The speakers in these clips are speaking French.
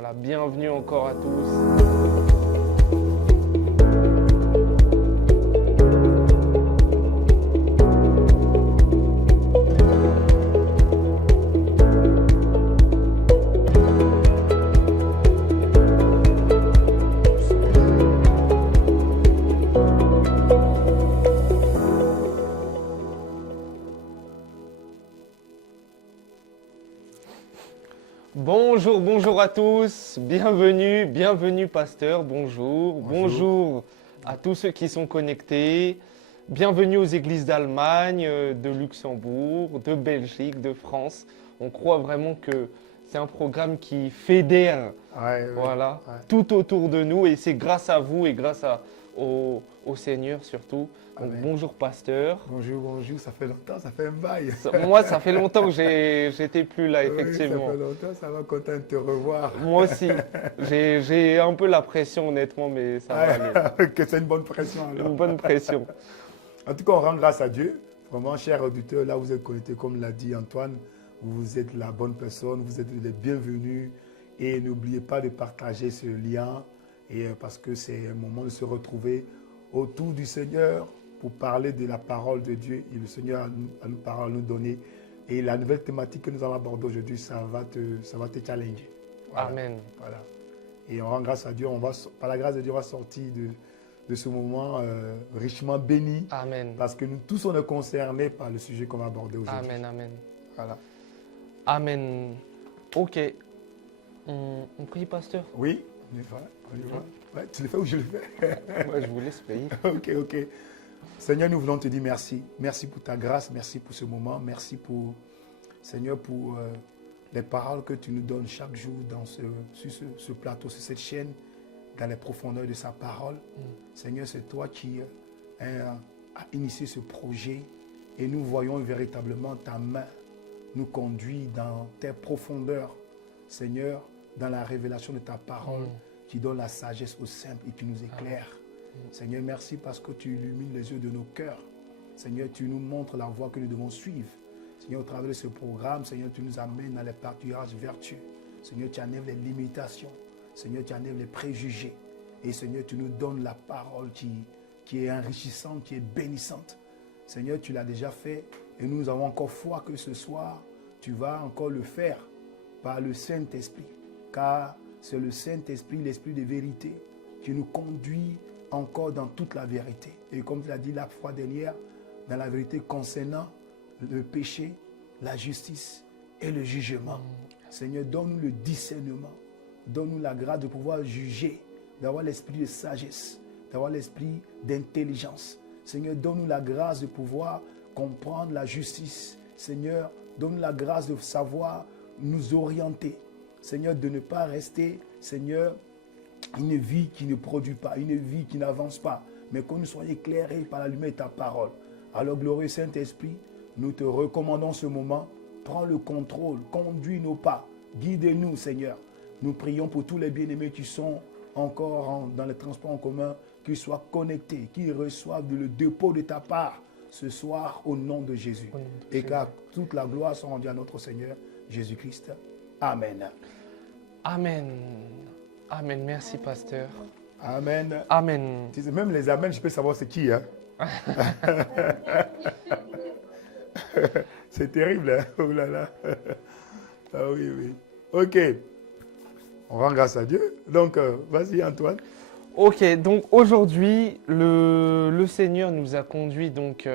Voilà, bienvenue encore à tous. Bonjour, bonjour à tous, bienvenue pasteur, bonjour à tous ceux qui sont connectés, bienvenue aux églises d'Allemagne, de Luxembourg, de Belgique, de France. On croit vraiment que c'est un programme qui fédère voilà, tout autour de nous et c'est grâce à vous et grâce au Seigneur surtout. Donc, bonjour pasteur. Bonjour, ça fait longtemps, ça fait un bail. Moi, ça fait longtemps que j'étais plus là, effectivement. Oui, ça fait longtemps, ça va content de te revoir. Moi aussi, j'ai un peu la pression honnêtement, mais ça va aller. Que c'est une bonne pression alors. Une bonne pression. En tout cas, on rend grâce à Dieu. Vraiment, chers auditeurs, là vous êtes connectés, comme l'a dit Antoine, vous êtes la bonne personne, vous êtes les bienvenus. Et n'oubliez pas de partager ce lien, parce que c'est un moment de se retrouver autour du Seigneur, pour parler de la parole de Dieu. Et le Seigneur a une parole à nous donner. Et la nouvelle thématique que nous allons aborder aujourd'hui, ça va te challenger. Voilà. Amen. Voilà. Et on rend grâce à Dieu. Par la grâce de Dieu, on va sortir de ce moment richement béni. Amen. Parce que nous tous, on est concernés par le sujet qu'on va aborder aujourd'hui. Amen, amen. Voilà. Amen. Ok. On prie, pasteur? Oui, on y va. Ouais, tu le fais ou je le fais? Moi, je vous laisse payer. Ok. Seigneur, nous voulons te dire merci. Merci pour ta grâce, merci pour ce moment. Merci pour, Seigneur, pour les paroles que tu nous donnes chaque jour sur ce plateau, sur cette chaîne, dans les profondeurs de sa parole. Seigneur, c'est toi qui as initié ce projet et nous voyons véritablement ta main nous conduire dans tes profondeurs. Seigneur, dans la révélation de ta parole, qui donne la sagesse aux simples et qui nous éclaire. Seigneur, merci parce que tu illumines les yeux de nos cœurs. Seigneur, tu nous montres la voie que nous devons suivre. Seigneur, au travers de ce programme, Seigneur, tu nous amènes dans les pâturages vertueux. Seigneur, tu enlèves les limitations. Seigneur, tu enlèves les préjugés. Et Seigneur, tu nous donnes la parole qui est enrichissante, qui est bénissante. Seigneur, tu l'as déjà fait et nous avons encore foi que ce soir, tu vas encore le faire par le Saint-Esprit. Car c'est le Saint-Esprit, l'Esprit de vérité, qui nous conduit encore dans toute la vérité. Et comme tu l'as dit la fois dernière, dans la vérité concernant le péché, la justice et le jugement. Seigneur, donne-nous le discernement. Donne-nous la grâce de pouvoir juger, d'avoir l'esprit de sagesse, d'avoir l'esprit d'intelligence. Seigneur, donne-nous la grâce de pouvoir comprendre la justice. Seigneur, donne-nous la grâce de savoir nous orienter. Seigneur, de ne pas rester, Seigneur, une vie qui ne produit pas, une vie qui n'avance pas, mais que nous soyons éclairés par la lumière de ta parole. Alors, glorieux Saint-Esprit, nous te recommandons ce moment. Prends le contrôle, conduis nos pas, guide-nous, Seigneur. Nous prions pour tous les bien-aimés qui sont encore dans les transports en commun, qu'ils soient connectés, qu'ils reçoivent le dépôt de ta part ce soir au nom de Jésus. Et car toute la gloire soit rendue à notre Seigneur Jésus-Christ. Amen. Amen. Amen. Merci, pasteur. Amen. Amen. Même les amens, je peux savoir c'est qui. Hein? C'est terrible. Hein? Oh là là. Ah oui. Ok. On rend grâce à Dieu. Donc, vas-y Antoine. Ok, donc aujourd'hui, le Seigneur nous a conduits donc,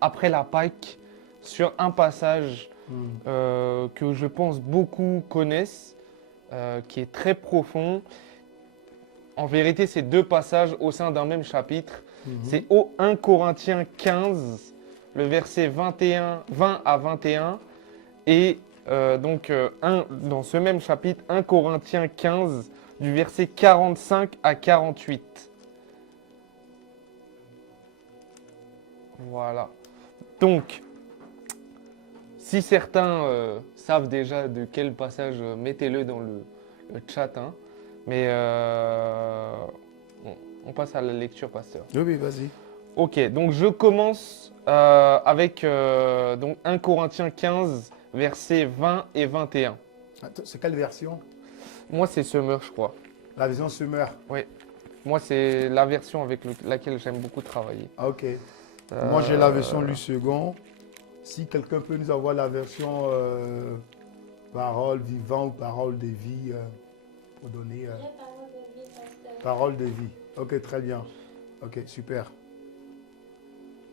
après la Pâque sur un passage que je pense beaucoup connaissent, qui est très profond. En vérité, c'est deux passages au sein d'un même chapitre. C'est au 1 Corinthiens 15, le verset 20 à 21. Et dans ce même chapitre, 1 Corinthiens 15, du verset 45 à 48. Voilà. Donc, si certains savent déjà de quel passage, mettez-le dans le chat. Hein. Mais on passe à la lecture, pasteur. Oui, vas-y. Ok, donc je commence avec donc 1 Corinthiens 15, versets 20 et 21. C'est quelle version? Moi, c'est Summer, je crois. La version Summer. Oui. Moi, c'est la version avec laquelle j'aime beaucoup travailler. Ah, ok. Moi, j'ai la version Lu Second. Si quelqu'un peut nous avoir la version parole vivant ou parole de vie pour donner. Parole de vie. Ok, très bien. Ok, super.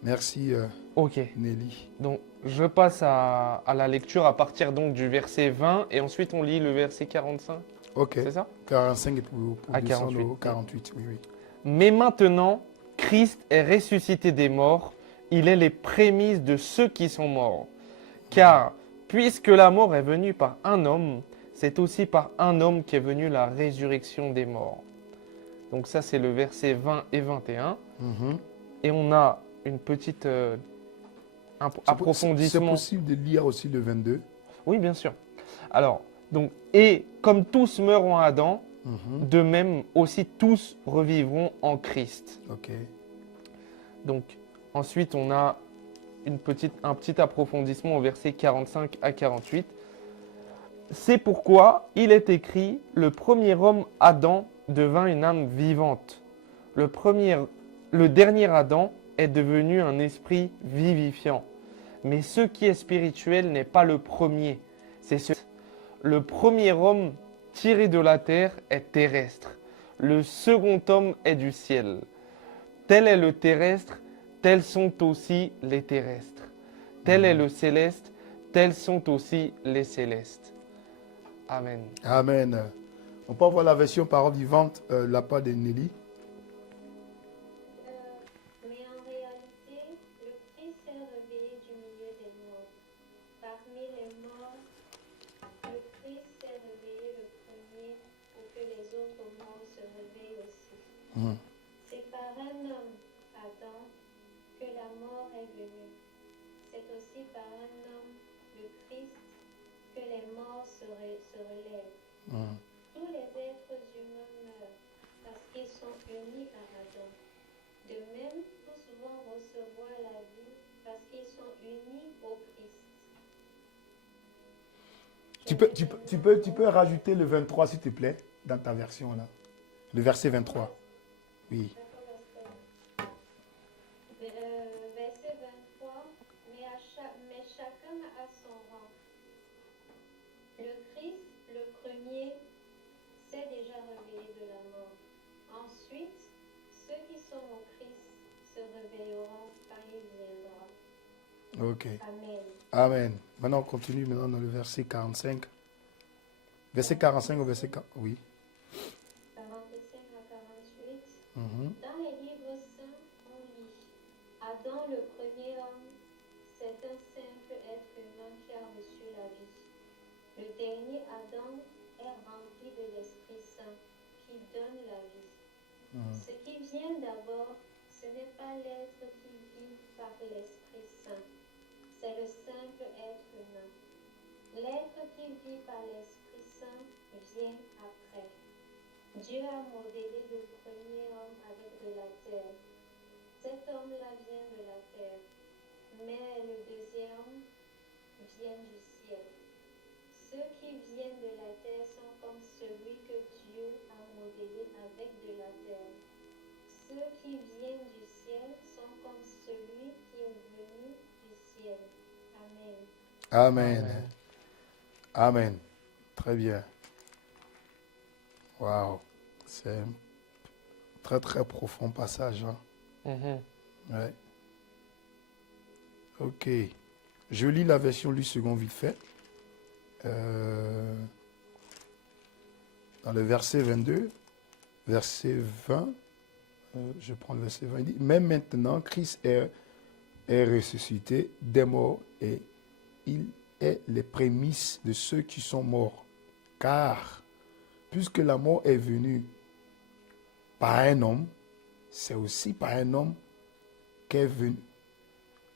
Merci Ok. Nelly. Donc, je passe à la lecture à partir donc du verset 20 et ensuite on lit le verset 45. Ok. C'est ça? 45 et pour À descendre 48. au 48, oui, oui. Mais maintenant, Christ est ressuscité des morts. Il est les prémices de ceux qui sont morts. Car, puisque la mort est venue par un homme, c'est aussi par un homme qu'est venue la résurrection des morts. Donc ça, c'est le verset 20 et 21. Mhm. Et on a une petite C'est approfondissement. possible de lire aussi le 22. Oui, bien sûr. Alors, donc, et comme tous meurent en Adam, de même aussi tous revivront en Christ. Ok. Donc, ensuite, on a un petit approfondissement au verset 45 à 48. C'est pourquoi il est écrit, le premier homme Adam devint une âme vivante. Le dernier Adam est devenu un esprit vivifiant. Mais ce qui est spirituel n'est pas le premier. Le premier homme tiré de la terre est terrestre. Le second homme est du ciel. Tel est le terrestre, tels sont aussi les terrestres. Tel est le céleste, tels sont aussi les célestes. Amen. Amen. On peut avoir la version parole vivante, la part de Nelly. Mais en réalité, le Christ s'est réveillé du milieu des morts. Parmi les morts, le Christ s'est réveillé le premier pour que les autres morts se réveillent aussi. C'est par un homme, Adam, que la mort est venue. C'est aussi par un homme, le Christ, que les morts se relèvent. Tous les êtres humains meurent parce qu'ils sont unis à Adam. De même, tous vont recevoir la vie parce qu'ils sont unis au Christ. Tu peux rajouter le 23, s'il te plaît, dans ta version là. Le verset 23. Oui. Verset 23, mais chacun a son rang. Le Christ, le premier, s'est déjà réveillé de la mort. Ensuite, ceux qui sont au Christ se réveilleront quand il viendra. Ok. Amen. Amen. Maintenant, on continue maintenant dans le verset 45. Verset 45 au verset 40. Oui. 45 à 48. Mhm. Dans les livres saints, on lit Adam, le premier homme, c'est un simple être humain qui a reçu la vie. Le dernier Adam est rempli de l'Esprit Saint qui donne la vie. Ce qui vient d'abord, ce n'est pas l'être qui vit par l'Esprit Saint, c'est le simple être humain. L'être qui vit par l'Esprit Saint vient après. Dieu a modélé le premier homme avec de la terre. Cet homme-là vient de la terre, mais le deuxième vient du ciel. Ceux qui viennent de la terre sont comme celui que Dieu a modélé avec de la terre. Ceux qui viennent du ciel sont comme celui qui est venu du ciel. Amen. Amen. Amen. Très bien. Waouh. C'est un très très profond passage. Hein? Ouais. Ok. Je lis la version Lu Second vite fait. Dans le verset 22, verset 20, je prends le verset 20, il dit, mais maintenant Christ est ressuscité des morts et il est les prémices de ceux qui sont morts. Car, puisque la mort est venue par un homme, c'est aussi par un homme qu'est venue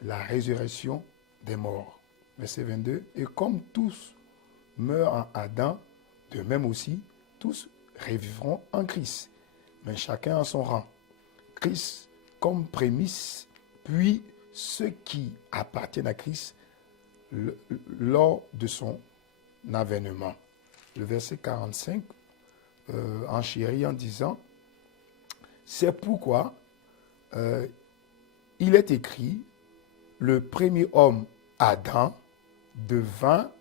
la résurrection des morts. Verset 22, et comme tous meurent en Adam, de même aussi, tous revivront en Christ, mais chacun à son rang. Christ comme prémisse, puis ceux qui appartiennent à Christ lors de son avènement. Le verset 45, enchéri en disant, c'est pourquoi il est écrit, le premier homme, Adam, devint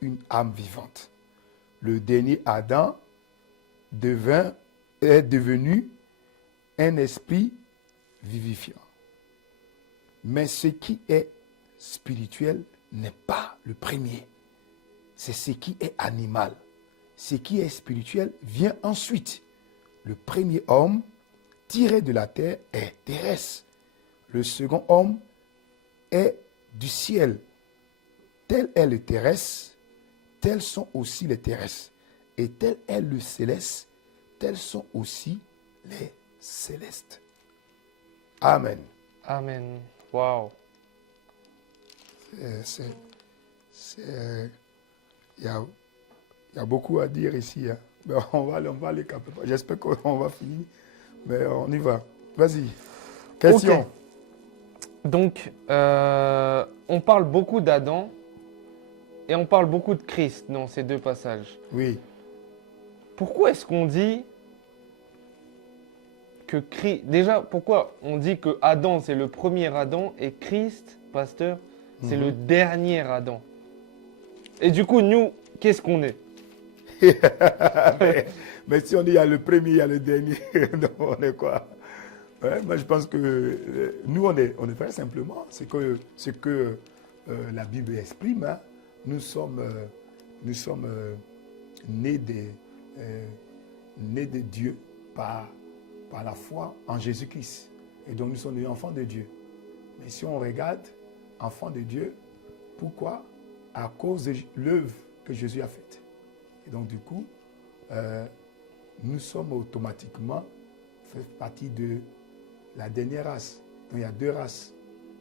une âme vivante. Le dernier Adam est devenu un esprit vivifiant. Mais ce qui est spirituel n'est pas le premier. C'est ce qui est animal. Ce qui est spirituel vient ensuite. Le premier homme tiré de la terre est terrestre. Le second homme est du ciel. Tel est le terrestre, tels sont aussi les terrestres. Et tel est le céleste, tels sont aussi les célestes. Amen. Amen. Wow. Il y a beaucoup à dire ici. Hein. Mais on va les capter. J'espère qu'on va finir. Mais on y va. Vas-y. Question. Ok. Donc, on parle beaucoup d'Adam et on parle beaucoup de Christ dans ces deux passages. Oui. Pourquoi est-ce qu'on dit que Christ... Déjà, pourquoi on dit que Adam, c'est le premier Adam et Christ, pasteur, c'est le dernier Adam? Et du coup, nous, qu'est-ce qu'on est? mais si on dit il y a le premier, il y a le dernier, donc on est quoi? Ouais, moi, je pense que nous, on est très simplement ce que la Bible exprime. Hein. Nous sommes nés de Dieu par la foi en Jésus-Christ. Et donc, nous sommes des enfants de Dieu. Mais si on regarde, enfants de Dieu, pourquoi? À cause de l'œuvre que Jésus a faite. Et donc, du coup, nous sommes automatiquement fait partie de la dernière race. Donc, il y a deux races.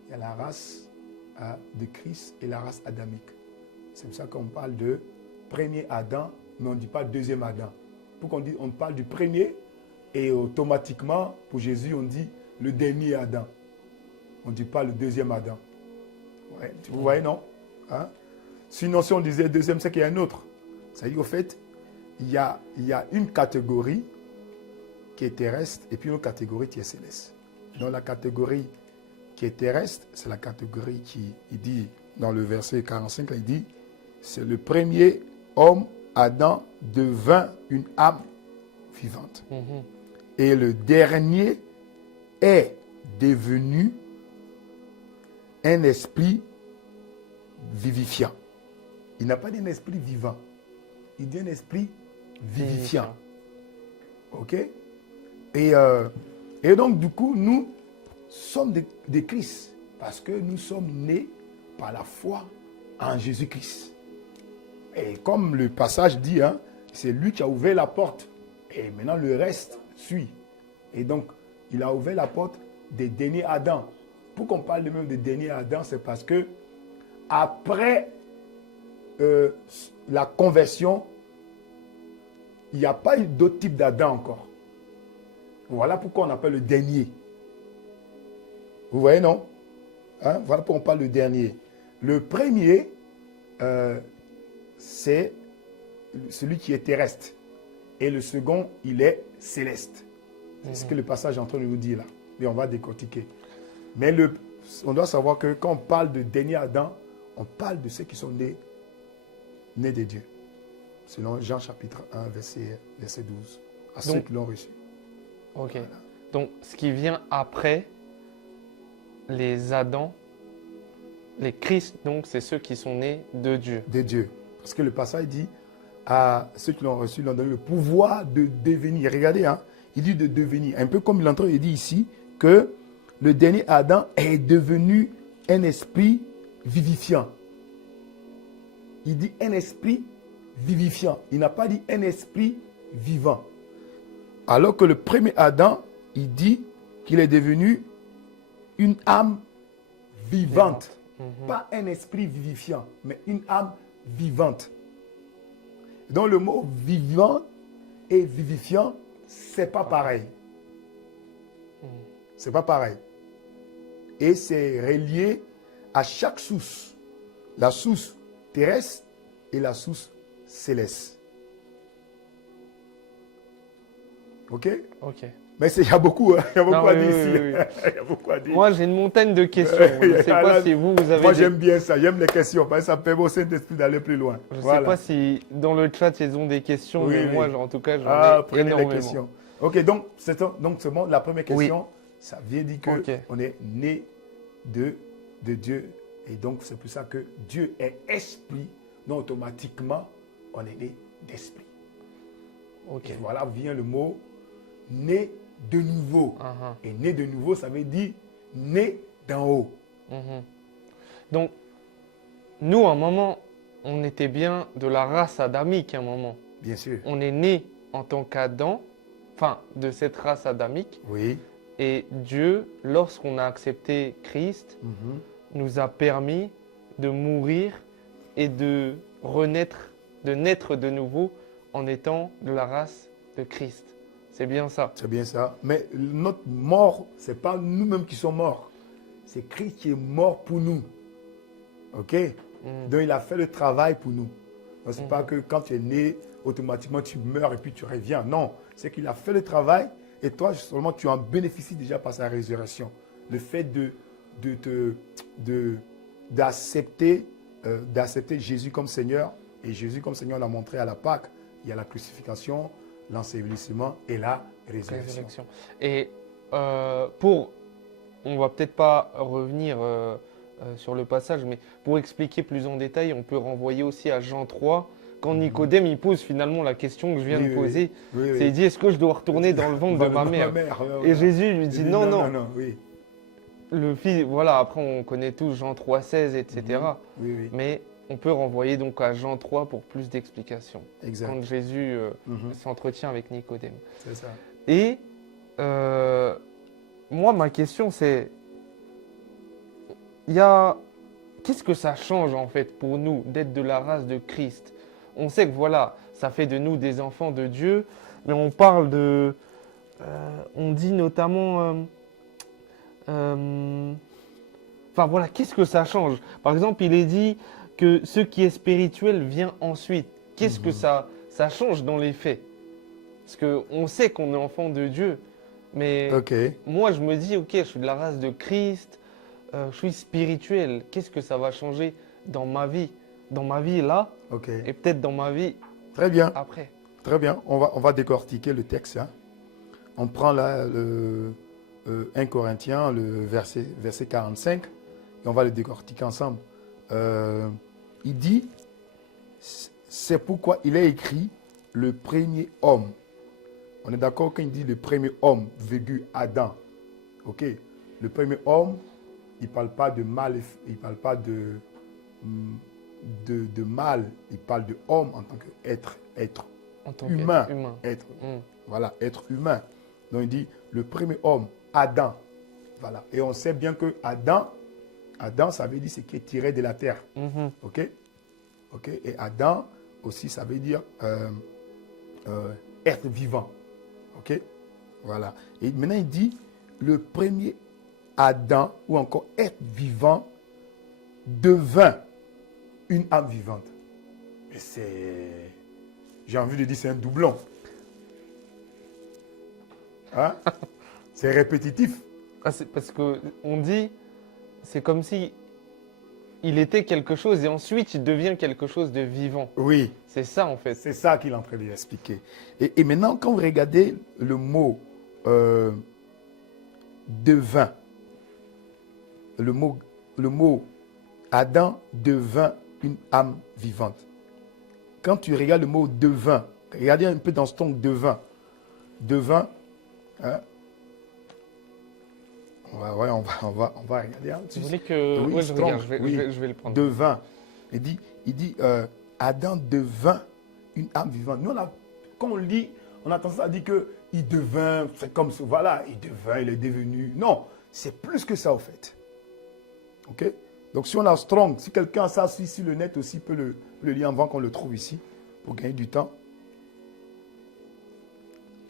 Il y a la race de Christ et la race adamique. C'est pour ça qu'on parle de premier Adam, mais on ne dit pas deuxième Adam. Pourquoi on parle du premier et automatiquement, pour Jésus, on dit le dernier Adam. On ne dit pas le deuxième Adam. Ouais, vous voyez, non? Hein? Sinon, si on disait deuxième, c'est qu'il y a un autre. C'est-à-dire, au fait, il y a une catégorie qui est terrestre et puis une autre catégorie qui est céleste. Dans la catégorie qui est terrestre, c'est la catégorie il dit, dans le verset 45, il dit, c'est le premier homme, Adam, devint une âme vivante. Et le dernier est devenu un esprit vivifiant. Il n'a pas dit un esprit vivant. Il dit un esprit vivifiant. OK? Et donc, du coup, nous sommes des Christ parce que nous sommes nés par la foi en Jésus-Christ. Et comme le passage dit, hein, c'est lui qui a ouvert la porte. Et maintenant, le reste suit. Et donc, il a ouvert la porte des derniers Adam. Pourquoi on parle même des derniers Adam, c'est parce que après la conversion, il n'y a pas eu d'autres types d'Adam encore. Voilà pourquoi on appelle le dernier. Vous voyez, non? Hein? Voilà pourquoi on parle le dernier. Le premier, c'est celui qui est terrestre. Et le second, il est céleste. C'est ce que le passage est en train de nous dire là. Mais on va décortiquer. Mais on doit savoir que quand on parle de dernier Adam, on parle de ceux qui sont nés de Dieu. Selon Jean chapitre 1, verset 12. À ceux qui l'ont reçu. Ok. Voilà. Donc, ce qui vient après les Adams, les Christ, donc, c'est ceux qui sont nés de Dieu. De Dieu. Parce que le passage dit, à ceux qui l'ont reçu, ils ont donné le pouvoir de devenir. Regardez, hein, il dit de devenir. Un peu comme il dit ici, que le dernier Adam est devenu un esprit vivifiant. Il dit un esprit vivifiant. Il n'a pas dit un esprit vivant. Alors que le premier Adam, il dit qu'il est devenu une âme vivante. Pas un esprit vivifiant, mais une âme vivante. Donc le mot vivant et vivifiant, c'est pas pareil. C'est pas pareil. Et c'est relié à chaque source. La source terrestre et la source céleste. OK? Ok. Mais il y a beaucoup, hein, il y a beaucoup Non, à oui, dire oui, ici. oui, oui. Il y a beaucoup à dire. Moi, j'ai une montagne de questions. Je ne sais pas Là, si vous avez moi, des... j'aime bien ça. J'aime les questions. Parce que ça permet au Saint-Esprit d'aller plus loin. Je ne sais Voilà. pas si dans le chat, ils ont des questions, Oui, mais oui. moi, en tout cas, j'en Ah, ai prenez les énormément. questions. OK, donc, c'est bon. La première question, ça vient dire qu'on Ok. est né de Dieu. Et donc, c'est pour ça que Dieu est esprit. Donc, automatiquement, on est né d'esprit. Ok. Et voilà vient le mot né de nouveau. Uh-huh. Et né de nouveau, ça veut dire né d'en haut. Mhm. Donc, nous, à un moment, on était bien de la race adamique, à un moment. Bien sûr. On est né en tant qu'Adam, enfin, de cette race adamique. Oui. Et Dieu, lorsqu'on a accepté Christ, Mhm. nous a permis de mourir et de renaître, de naître de nouveau en étant de la race de Christ. C'est bien ça. C'est bien ça. Mais notre mort, ce n'est pas nous-mêmes qui sommes morts. C'est Christ qui est mort pour nous. OK? Donc, il a fait le travail pour nous. Ce n'est pas que quand tu es né, automatiquement tu meurs et puis tu reviens. Non. C'est qu'il a fait le travail et toi, seulement, tu en bénéficies déjà par sa résurrection. Le fait d'accepter Jésus comme Seigneur. Et Jésus comme Seigneur, on l'a montré à la Pâque. Il y a la crucifixion, l'ensevelissement et la résurrection. Et on va peut-être pas revenir sur le passage, mais pour expliquer plus en détail, on peut renvoyer aussi à Jean 3, quand Nicodème il pose finalement la question que je viens de poser. Oui. C'est il dit, est-ce que je dois retourner dans le ventre de ma mère? Et Jésus lui dit, non. Oui. Le fils, voilà, après on connaît tous Jean 3,16, etc. Oui. Mais on peut renvoyer donc à Jean 3 pour plus d'explications. Exact. Quand Jésus s'entretient avec Nicodème. C'est ça. Et moi, ma question, c'est, qu'est-ce que ça change en fait pour nous d'être de la race de Christ? On sait que voilà, ça fait de nous des enfants de Dieu, mais on parle on dit notamment, enfin voilà, qu'est-ce que ça change? Par exemple, il est dit que ce qui est spirituel vient ensuite. Qu'est-ce que ça change dans les faits? Parce qu'on sait qu'on est enfant de Dieu, mais moi je me dis, ok, je suis de la race de Christ, je suis spirituel. Qu'est-ce que ça va changer dans ma vie? Dans ma vie là, et peut-être dans ma vie Très bien. après. Très bien. On va décortiquer le texte. Hein. On prend là le 1 Corinthiens, le verset 45, et on va le décortiquer ensemble. Il dit, c'est pourquoi il est écrit le premier homme. On est d'accord quand il dit le premier homme, virgule Adam. OK? Le premier homme, il ne parle pas de mal, il ne parle pas de mal, il parle de homme en tant qu'être En tant humain. humain. Voilà, être humain. Donc il dit le premier homme, Adam. Voilà. Et on sait bien que Adam, ça veut dire ce qui est tiré de la terre. OK? Et Adam aussi, ça veut dire être vivant. OK? Voilà. Et maintenant, il dit le premier Adam, ou encore être vivant, devint une âme vivante. Et j'ai envie de dire, c'est un doublon. Hein? C'est répétitif. C'est parce qu'on dit, c'est comme si il était quelque chose et ensuite il devient quelque chose de vivant. Oui. C'est ça en fait. C'est ça qu'il est en train d'expliquer. Et maintenant, quand vous regardez le mot devint, le mot Adam devint une âme vivante. Quand tu regardes le mot devint, regardez un peu dans ce ton devint. Devint, hein? On va regarder. Hein? Vous voulez que... Oui, je regarde, je vais le prendre. Devint. Il dit Adam devint une âme vivante. Nous, quand on lit, on a tendance à dire qu'il devint, c'est comme ça, voilà, il est devenu. Non, c'est plus que ça, au fait. OK? Donc, si on a Strong, si quelqu'un a ça sur le net aussi, peut le lire avant qu'on le trouve ici, pour gagner du temps.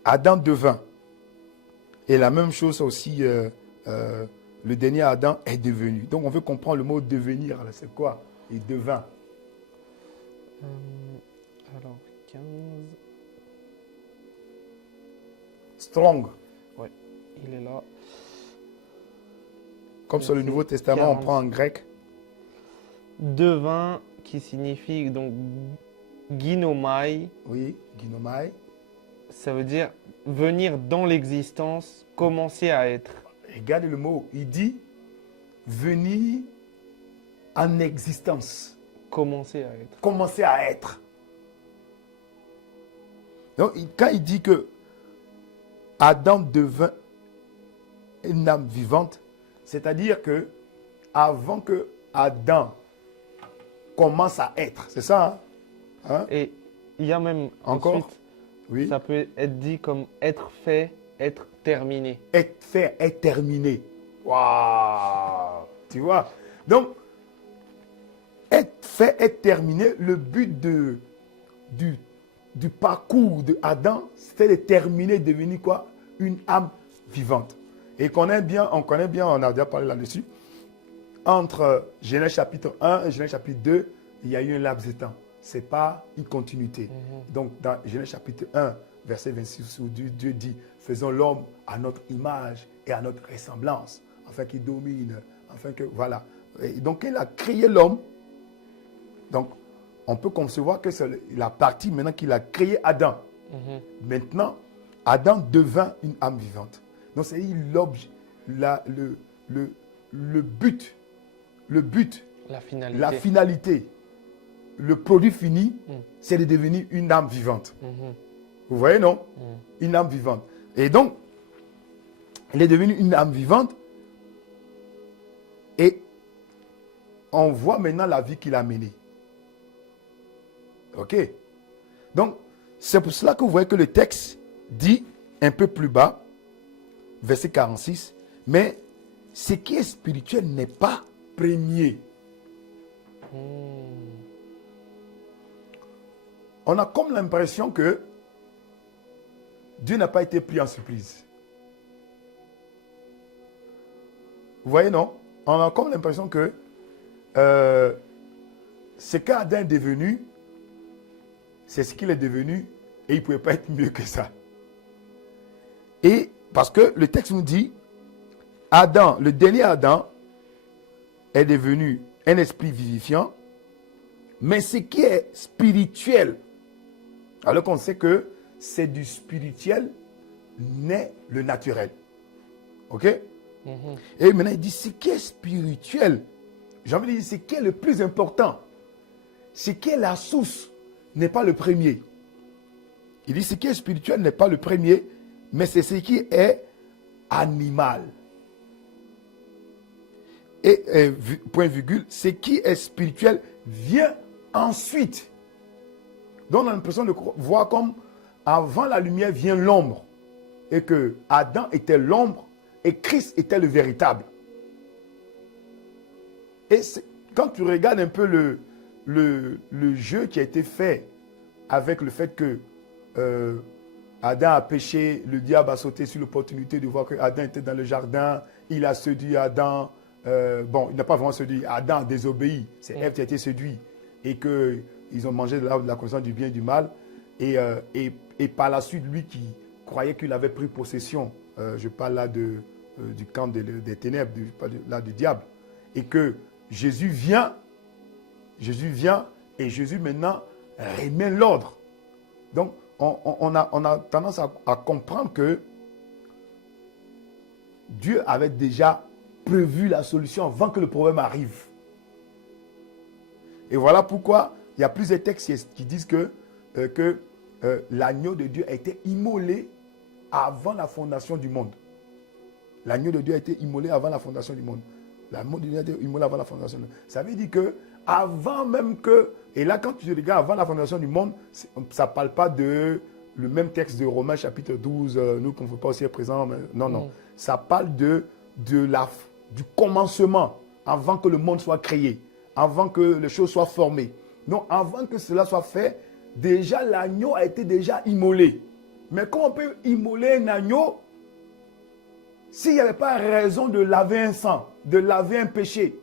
Adam devint. Et la même chose aussi, le dernier Adam est devenu. Donc, on veut comprendre le mot devenir. C'est quoi? Il devint. Alors, 15... Strong. Ouais, il est là. Comme sur le Verset Nouveau Testament, 40. on prend en grec. Devin, qui signifie donc ginomai, Oui, ginomai. ça veut dire venir dans l'existence, commencer à être. Regardez le mot. Il dit venir en existence. Commencer à être. Commencer à être. Donc, quand il dit que Adam devint une âme vivante, c'est-à-dire que avant que Adam commence à être, c'est ça, hein? Et il y a même Encore? ensuite, Oui. ça peut être dit comme être fait, être terminé. Être fait, être terminé. Waouh! Tu vois? Donc, être fait, être terminé, le but du parcours de Adam, c'était de terminer, de devenir quoi? Une âme vivante. Et on connaît bien, on a déjà parlé là-dessus. Entre Genèse chapitre 1 et Genèse chapitre 2, il y a eu un laps de temps. Ce n'est pas une continuité. Donc, dans Genèse chapitre 1, verset 26, où Dieu dit, faisons l'homme à notre image et à notre ressemblance, afin qu'il domine, afin que, voilà. Et donc, il a créé l'homme. Donc, on peut concevoir que c'est la partie maintenant qu'il a créé Adam. Maintenant, Adam devint une âme vivante. Donc, c'est l'objet, le but, La finalité. la finalité, le produit fini, c'est de devenir une âme vivante. Vous voyez, non? Une âme vivante. Et donc, il est devenu une âme vivante. Et on voit maintenant la vie qu'il a menée. OK? Donc, c'est pour cela que vous voyez que le texte dit, un peu plus bas, verset 46, mais ce qui est spirituel n'est pas premier. On a comme l'impression que Dieu n'a pas été pris en surprise. Vous voyez, non? On a comme l'impression que ce qu'Adam est devenu, c'est ce qu'il est devenu et il ne pouvait pas être mieux que ça. Et parce que le texte nous dit, Adam, le dernier Adam, est devenu un esprit vivifiant, mais ce qui est spirituel, alors qu'on sait que c'est du spirituel naît le naturel. OK? Et maintenant, il dit, ce qui est spirituel, j'ai envie de dire, ce qui est le plus important, ce qui est la source, n'est pas le premier. Il dit, ce qui est spirituel n'est pas le premier, mais c'est ce qui est animal. Et point virgule, ce qui est spirituel vient ensuite. Donc on a l'impression de voir comme avant la lumière vient l'ombre. Et que Adam était l'ombre et Christ était le véritable. Et quand tu regardes un peu le jeu qui a été fait avec le fait que Adam a péché, le diable a sauté sur l'opportunité de voir que Adam était dans le jardin, il a séduit Adam. Bon, il n'a pas vraiment séduit, Adam a désobéi, c'est Ève qui a été séduit et qu'ils ont mangé de la connaissance du bien et du mal. Et par la suite, lui qui croyait qu'il avait pris possession, je parle là du camp des ténèbres, je parle là du diable, et que Jésus vient et Jésus maintenant remet l'ordre. Donc, on a tendance à comprendre que Dieu avait déjà prévu la solution avant que le problème arrive. Et voilà pourquoi il y a plusieurs textes qui disent que l'agneau de Dieu a été immolé avant la fondation du monde. L'agneau de Dieu a été immolé avant la fondation du monde. L'agneau de Dieu a été immolé avant la fondation du monde. Ça veut dire que avant même que... Et là, quand tu regardes avant la fondation du monde, ça ne parle pas de le même texte de Romains chapitre 12, nous qu'on ne veut pas aussi être présent. Mais non. Ça parle du commencement, avant que le monde soit créé, avant que les choses soient formées. Donc, avant que cela soit fait, déjà l'agneau a été déjà immolé. Mais comment on peut immoler un agneau s'il n'y avait pas raison de laver un sang, de laver un péché?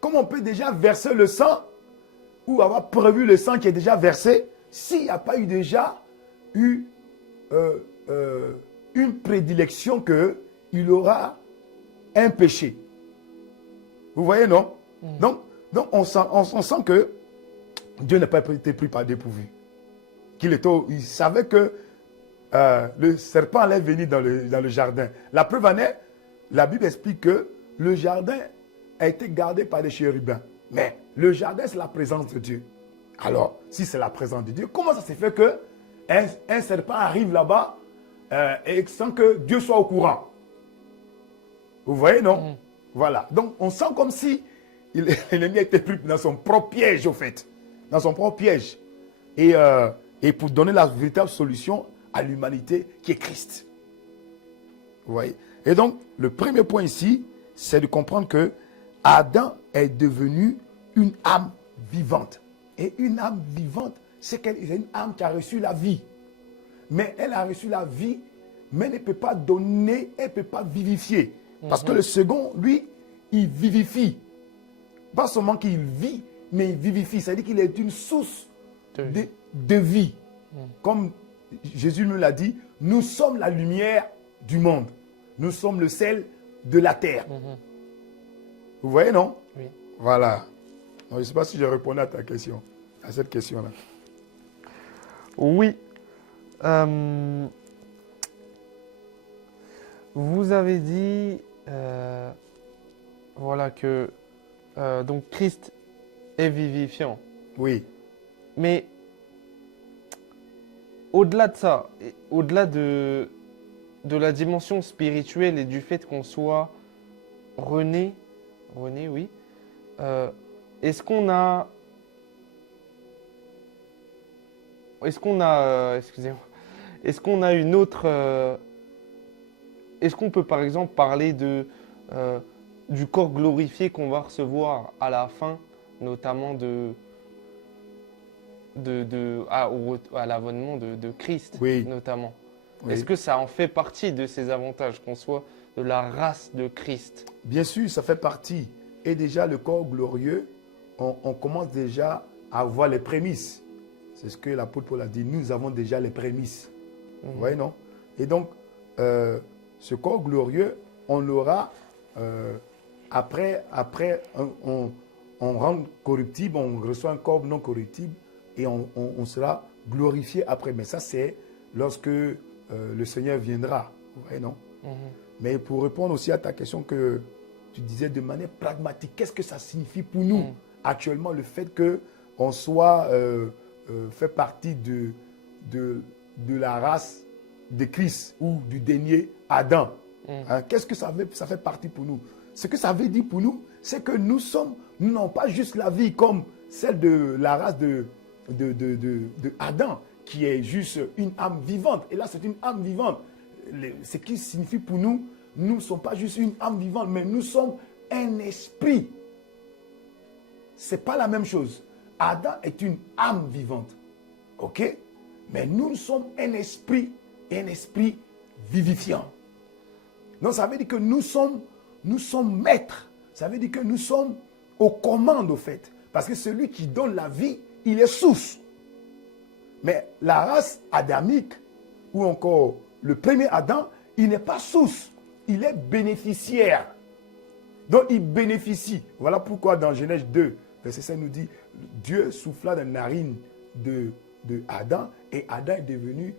Comment on peut déjà verser le sang ou avoir prévu le sang qui est déjà versé s'il n'y a pas eu déjà prédilection qu'il aura un péché. Vous voyez, non? Donc on sent que Dieu n'a pas été pris par dépourvu. Il savait que le serpent allait venir dans le jardin. La preuve en est, la Bible explique que le jardin a été gardé par des chérubins. Mais le jardin, c'est la présence de Dieu. Alors, si c'est la présence de Dieu, comment ça se fait qu'un serpent arrive là-bas et sans que Dieu soit au courant? Vous voyez, non? Voilà. Donc, on sent comme si l'ennemi a été pris dans son propre piège, au fait. Dans son propre piège. Et pour donner la véritable solution à l'humanité qui est Christ. Vous voyez? Et donc, le premier point ici, c'est de comprendre que Adam est devenu une âme vivante. Et une âme vivante, c'est une âme qui a reçu la vie. Mais elle a reçu la vie, mais elle ne peut pas donner, elle ne peut pas vivifier. Parce que le second, lui, il vivifie. Pas seulement qu'il vit, mais il vivifie. C'est-à-dire qu'il est une source de vie. Comme Jésus nous l'a dit, nous sommes la lumière du monde. Nous sommes le sel de la terre. Vous voyez, non? Oui. Voilà. Donc, je ne sais pas si je répondais à ta question, à cette question-là. Oui. Vous avez dit voilà que donc Christ est vivifiant. Oui. Mais au-delà de ça, au-delà de la dimension spirituelle et du fait qu'on soit rené, oui, est-ce qu'on a, excusez-moi, est-ce qu'on a une autre, est-ce qu'on peut par exemple parler du corps glorifié qu'on va recevoir à la fin, notamment à l'avènement de Christ, Oui. notamment. Oui. Est-ce que ça en fait partie de ces avantages, qu'on soit de la race de Christ? Bien sûr, ça fait partie. Et déjà, le corps glorieux, on commence déjà à voir les prémices. C'est ce que l'apôtre Paul a dit. Nous avons déjà les prémices. Vous voyez, non? Et donc, ce corps glorieux, on l'aura après on rend corruptible, on reçoit un corps non corruptible et on sera glorifié après. Mais ça, c'est lorsque le Seigneur viendra. Vous voyez, non? Mais pour répondre aussi à ta question que tu disais de manière pragmatique, qu'est-ce que ça signifie pour nous actuellement, le fait qu'on soit fait partie de la race de Christ ou du dernier Adam? Hein, qu'est-ce que ça fait partie pour nous? Ce que ça veut dire pour nous, c'est que nous n'avons pas juste la vie comme celle de la race de Adam, qui est juste une âme vivante. Et là, c'est une âme vivante. Ce qui signifie pour nous, nous ne sommes pas juste une âme vivante, mais nous sommes un esprit. Ce n'est pas la même chose. Adam est une âme vivante. OK? Mais nous sommes un esprit vivifiant. Donc, ça veut dire que nous sommes maîtres. Ça veut dire que nous sommes aux commandes, au fait. Parce que celui qui donne la vie, il est source. Mais la race adamique, ou encore le premier Adam, il n'est pas source. Il est bénéficiaire. Donc, il bénéficie. Voilà pourquoi dans Genèse 2, verset 5 nous dit, Dieu souffla dans la narine de Adam, et Adam est devenu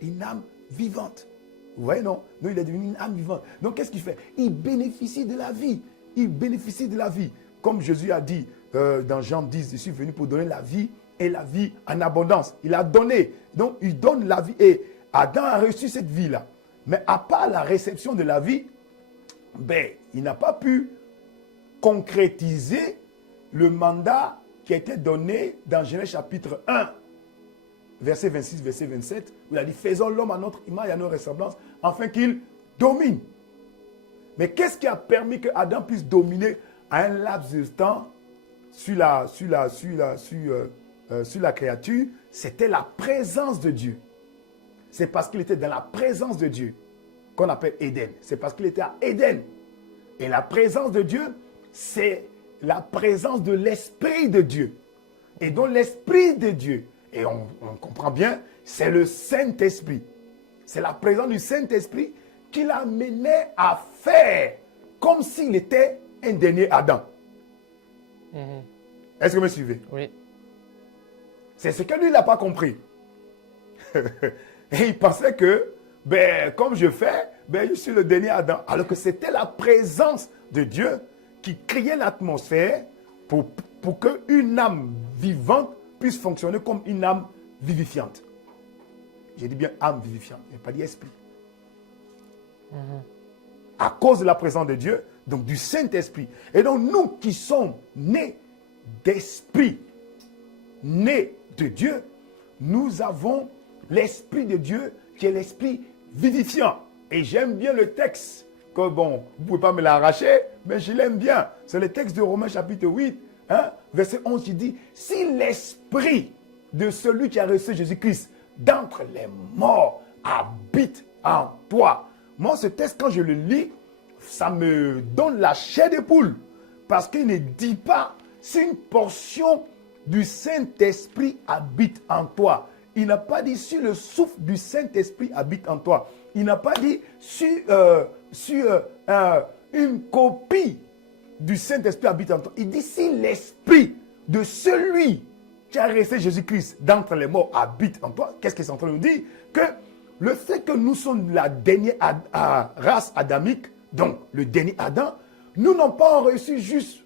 une âme vivante. Vous voyez, non? Donc, il est devenu une âme vivante. Donc, qu'est-ce qu'il fait? Il bénéficie de la vie. Il bénéficie de la vie. Comme Jésus a dit dans Jean 10, je suis venu pour donner la vie et la vie en abondance. Il a donné. Donc, il donne la vie. Et Adam a reçu cette vie-là. Mais à part la réception de la vie, il n'a pas pu concrétiser le mandat qui a été donné dans Genèse chapitre 1, verset 26, verset 27, où il a dit, faisons l'homme à notre image et à notre ressemblance, afin qu'il domine. Mais qu'est-ce qui a permis que Adam puisse dominer à un laps de temps sur la créature? C'était la présence de Dieu. C'est parce qu'il était dans la présence de Dieu qu'on appelle Éden. C'est parce qu'il était à Éden. Et la présence de Dieu, c'est la présence de l'Esprit de Dieu. Et donc l'Esprit de Dieu, et on comprend bien, c'est le Saint-Esprit. C'est la présence du Saint-Esprit qui l'amenait à faire comme s'il était un dernier Adam. Est-ce que vous me suivez? Oui. C'est ce que lui, il n'a pas compris. Et il pensait que, comme je fais, je suis le dernier Adam. Alors que c'était la présence de Dieu qui créait l'atmosphère pour qu'une âme vivante puisse fonctionner comme une âme vivifiante. J'ai dit bien âme vivifiante, je n'ai pas dit esprit. À cause de la présence de Dieu, donc du Saint-Esprit. Et donc nous qui sommes nés d'esprit, nés de Dieu, nous avons l'Esprit de Dieu qui est l'Esprit vivifiant. Et j'aime bien le texte, que vous ne pouvez pas me l'arracher, mais je l'aime bien. C'est le texte de Romains chapitre 8, verset 11 qui dit, si l'Esprit de celui qui a reçu Jésus-Christ d'entre les morts habite en toi. Moi, ce texte, quand je le lis, ça me donne la chair de poule. Parce qu'il ne dit pas si une portion du Saint-Esprit habite en toi. Il n'a pas dit si le souffle du Saint-Esprit habite en toi. Il n'a pas dit si une copie du Saint-Esprit habite en toi. Il dit si l'Esprit de celui qui a resté Jésus-Christ d'entre les morts habite en toi. Qu'est-ce qu'il est en train de nous dire? Que le fait que nous sommes la dernière race adamique, donc le dernier Adam, nous n'avons pas reçu juste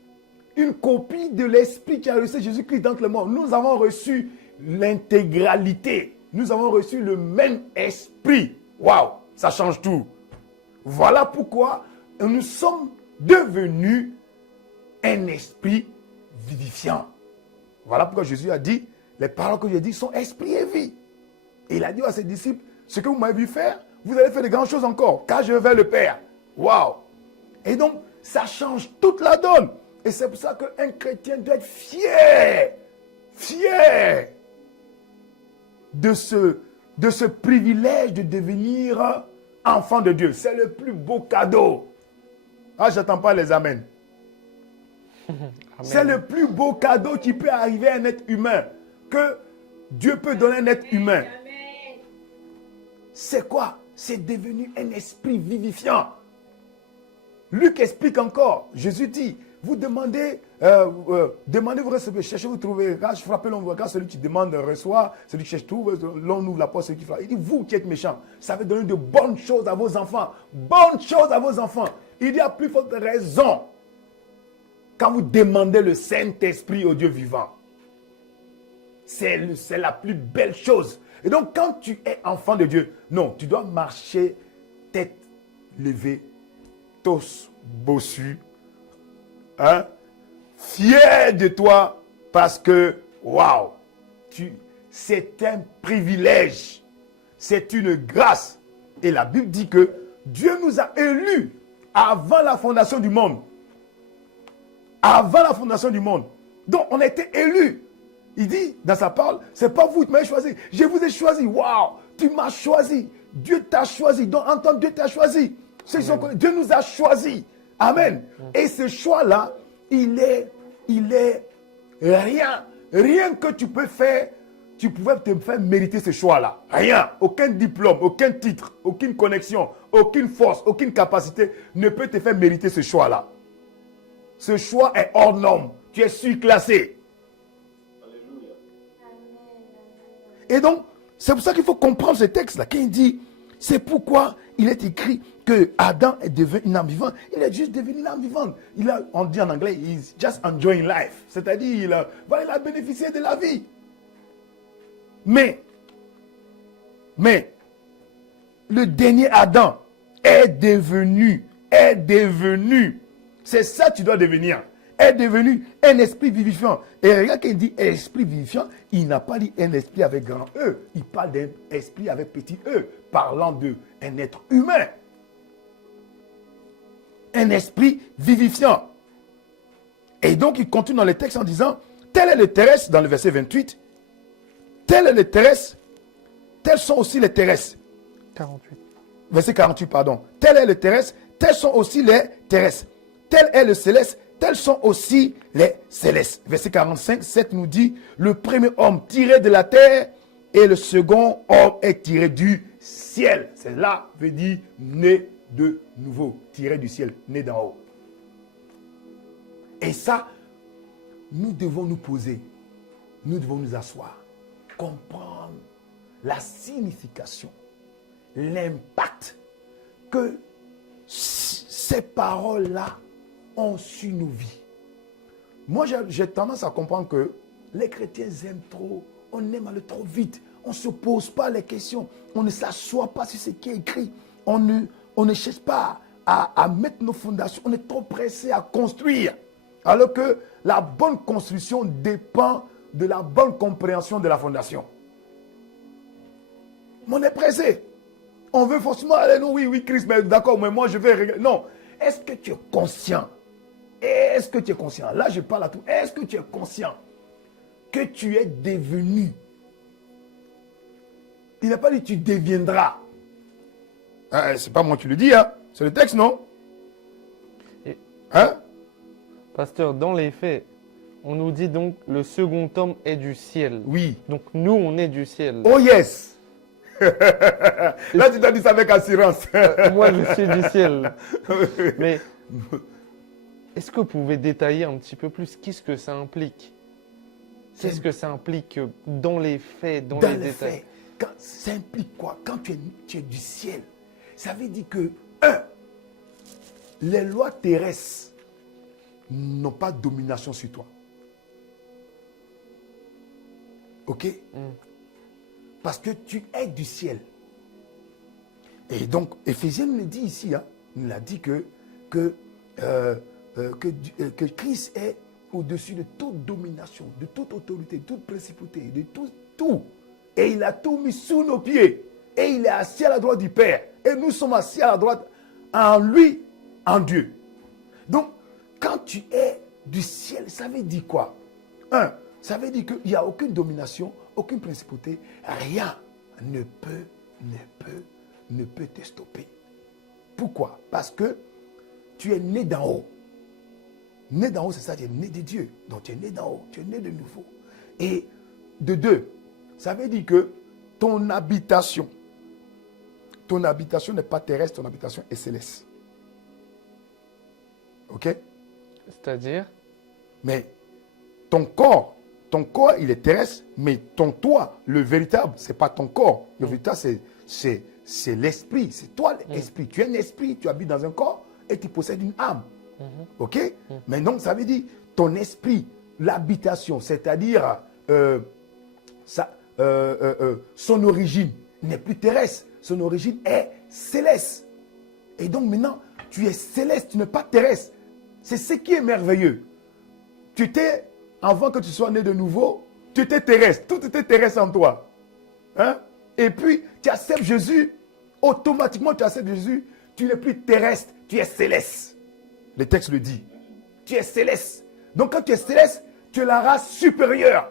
une copie de l'Esprit qui a reçu Jésus-Christ d'entre les morts. Nous avons reçu l'intégralité. Nous avons reçu le même esprit. Waouh, ça change tout. Voilà pourquoi nous sommes devenus un esprit vivifiant. Voilà pourquoi Jésus a dit, les paroles que j'ai dit sont esprit et vie. Et il a dit à ses disciples, ce que vous m'avez vu faire, vous allez faire de grandes choses encore, car je vais vers le Père. Waouh. Et donc, ça change toute la donne. Et c'est pour ça qu'un chrétien doit être fier de ce privilège de devenir enfant de Dieu. C'est le plus beau cadeau. Ah, j'attends pas les amens. C'est le plus beau cadeau qui peut arriver à un être humain, que Dieu peut donner à un être humain. C'est quoi? C'est devenu un esprit vivifiant. Luc explique encore. Jésus dit, vous demandez, vous recevez, cherchez, vous trouvez, frappez, l'on voit, celui qui demande reçoit, celui qui cherche trouve, l'on ouvre la porte, celui qui frappe. Il dit, vous qui êtes méchants, ça veut donner de bonnes choses à vos enfants. Bonnes choses à vos enfants. Il y a plus forte raison quand vous demandez le Saint-Esprit au Dieu vivant. C'est la plus belle chose. Et donc, quand tu es enfant de Dieu, non, tu dois marcher tête levée, tous bossus, fier de toi parce que, waouh, c'est un privilège, c'est une grâce. Et la Bible dit que Dieu nous a élus avant la fondation du monde. Avant la fondation du monde. Donc, on a été élus. Il dit dans sa parole, c'est pas vous qui m'avez choisi, je vous ai choisi. Waouh, tu m'as choisi. Dieu t'a choisi. Donc, en tant que Dieu t'a choisi. Dieu nous a choisis. Amen. Et ce choix-là, il est rien que tu peux faire. Tu pouvais te faire mériter ce choix-là. Rien. Aucun diplôme, aucun titre, aucune connexion, aucune force, aucune capacité ne peut te faire mériter ce choix-là. Ce choix est hors norme. Tu es surclassé. Alléluia. Et donc, c'est pour ça qu'il faut comprendre ce texte-là. Quand il dit, c'est pourquoi il est écrit que Adam est devenu une âme vivante. Il est juste devenu une âme vivante. On dit en anglais, he's just enjoying life. C'est-à-dire, il a bénéficié de la vie. Mais, le dernier Adam est devenu, c'est ça que tu dois devenir, est devenu un esprit vivifiant. Et regarde quand il dit esprit vivifiant, il n'a pas dit un esprit avec grand E, il parle d'un esprit avec petit E, parlant d'un être humain. Un esprit vivifiant. Et donc il continue dans le texte en disant, tel est le terrestre, dans le verset 28, tel est le terrestre, tels sont aussi les terrestres. 48. Verset 48, pardon. Tel est le terrestre, tels sont aussi les terrestres. Tel est le céleste, tels sont aussi les célestes. Verset 45, 7 nous dit, le premier homme tiré de la terre et le second homme est tiré du ciel. ciel. Cela veut dire né de nouveau, tiré du ciel, né d'en haut. Et ça, nous devons nous poser, nous devons nous asseoir, comprendre la signification, l'impact que ces paroles-là ont sur nos vies. Moi, j'ai tendance à comprendre que les chrétiens aiment trop, on aime aller trop vite, on ne se pose pas les questions, on ne s'assoit pas sur ce qui est écrit, on ne cherche pas à mettre nos fondations, on est trop pressé à construire. Alors que la bonne construction dépend de la bonne compréhension de la fondation. On est pressé. On veut forcément aller, non, oui, Christ, mais d'accord, mais moi je vais régler. Non. Est-ce que tu es conscient? Est-ce que tu es conscient? Là, je parle à tout. Est-ce que tu es conscient que tu es devenu? Il n'a pas dit tu deviendras. C'est pas moi qui le dis, hein? C'est le texte, non? Hein? Pasteur, dans les faits, on nous dit donc le second homme est du ciel. Oui. Donc nous, on est du ciel. Oh yes! Là, tu t'as dit ça avec assurance. Moi, je suis du ciel. Mais est-ce que vous pouvez détailler un petit peu plus? Qu'est-ce que ça implique? Qu'est-ce que ça implique dans les faits, dans les détails? Faits, ça implique quoi? Quand tu es du ciel, ça veut dire que, les lois terrestres n'ont pas de domination sur toi. Ok? Parce que tu es du ciel. Et donc, Éphésiens nous dit ici, hein, nous l'a dit que Christ est au-dessus de toute domination, de toute autorité, de toute principauté, de tout. Et il a tout mis sous nos pieds. Et il est assis à la droite du Père. Et nous sommes assis à la droite en lui, en Dieu. Donc, quand tu es du ciel, ça veut dire quoi? Ça veut dire qu'il n'y a aucune domination, aucune principauté, rien ne peut te stopper. Pourquoi? Parce que tu es né d'en haut. Né d'en haut, c'est ça, tu es né de Dieu. Donc tu es né d'en haut, tu es né de nouveau. Et de deux, ça veut dire que ton habitation n'est pas terrestre, ton habitation est céleste. Ok? C'est-à-dire? Mais ton corps, il est terrestre, mais ton toi, le véritable, ce n'est pas ton corps. Le véritable, c'est l'esprit. C'est toi l'esprit. Tu es un esprit, tu habites dans un corps et tu possèdes une âme. Ok? Mais donc, ça veut dire ton esprit, l'habitation, c'est-à-dire son origine n'est plus terrestre. Son origine est céleste. Et donc maintenant, tu es céleste, tu n'es pas terrestre. C'est ce qui est merveilleux. Tu étais, avant que tu sois né de nouveau, tu étais terrestre. Tout était terrestre en toi. Hein? Et puis, tu acceptes Jésus. Automatiquement, tu acceptes Jésus. Tu n'es plus terrestre, tu es céleste. Le texte le dit. Tu es céleste. Donc, quand tu es céleste, tu es la race supérieure.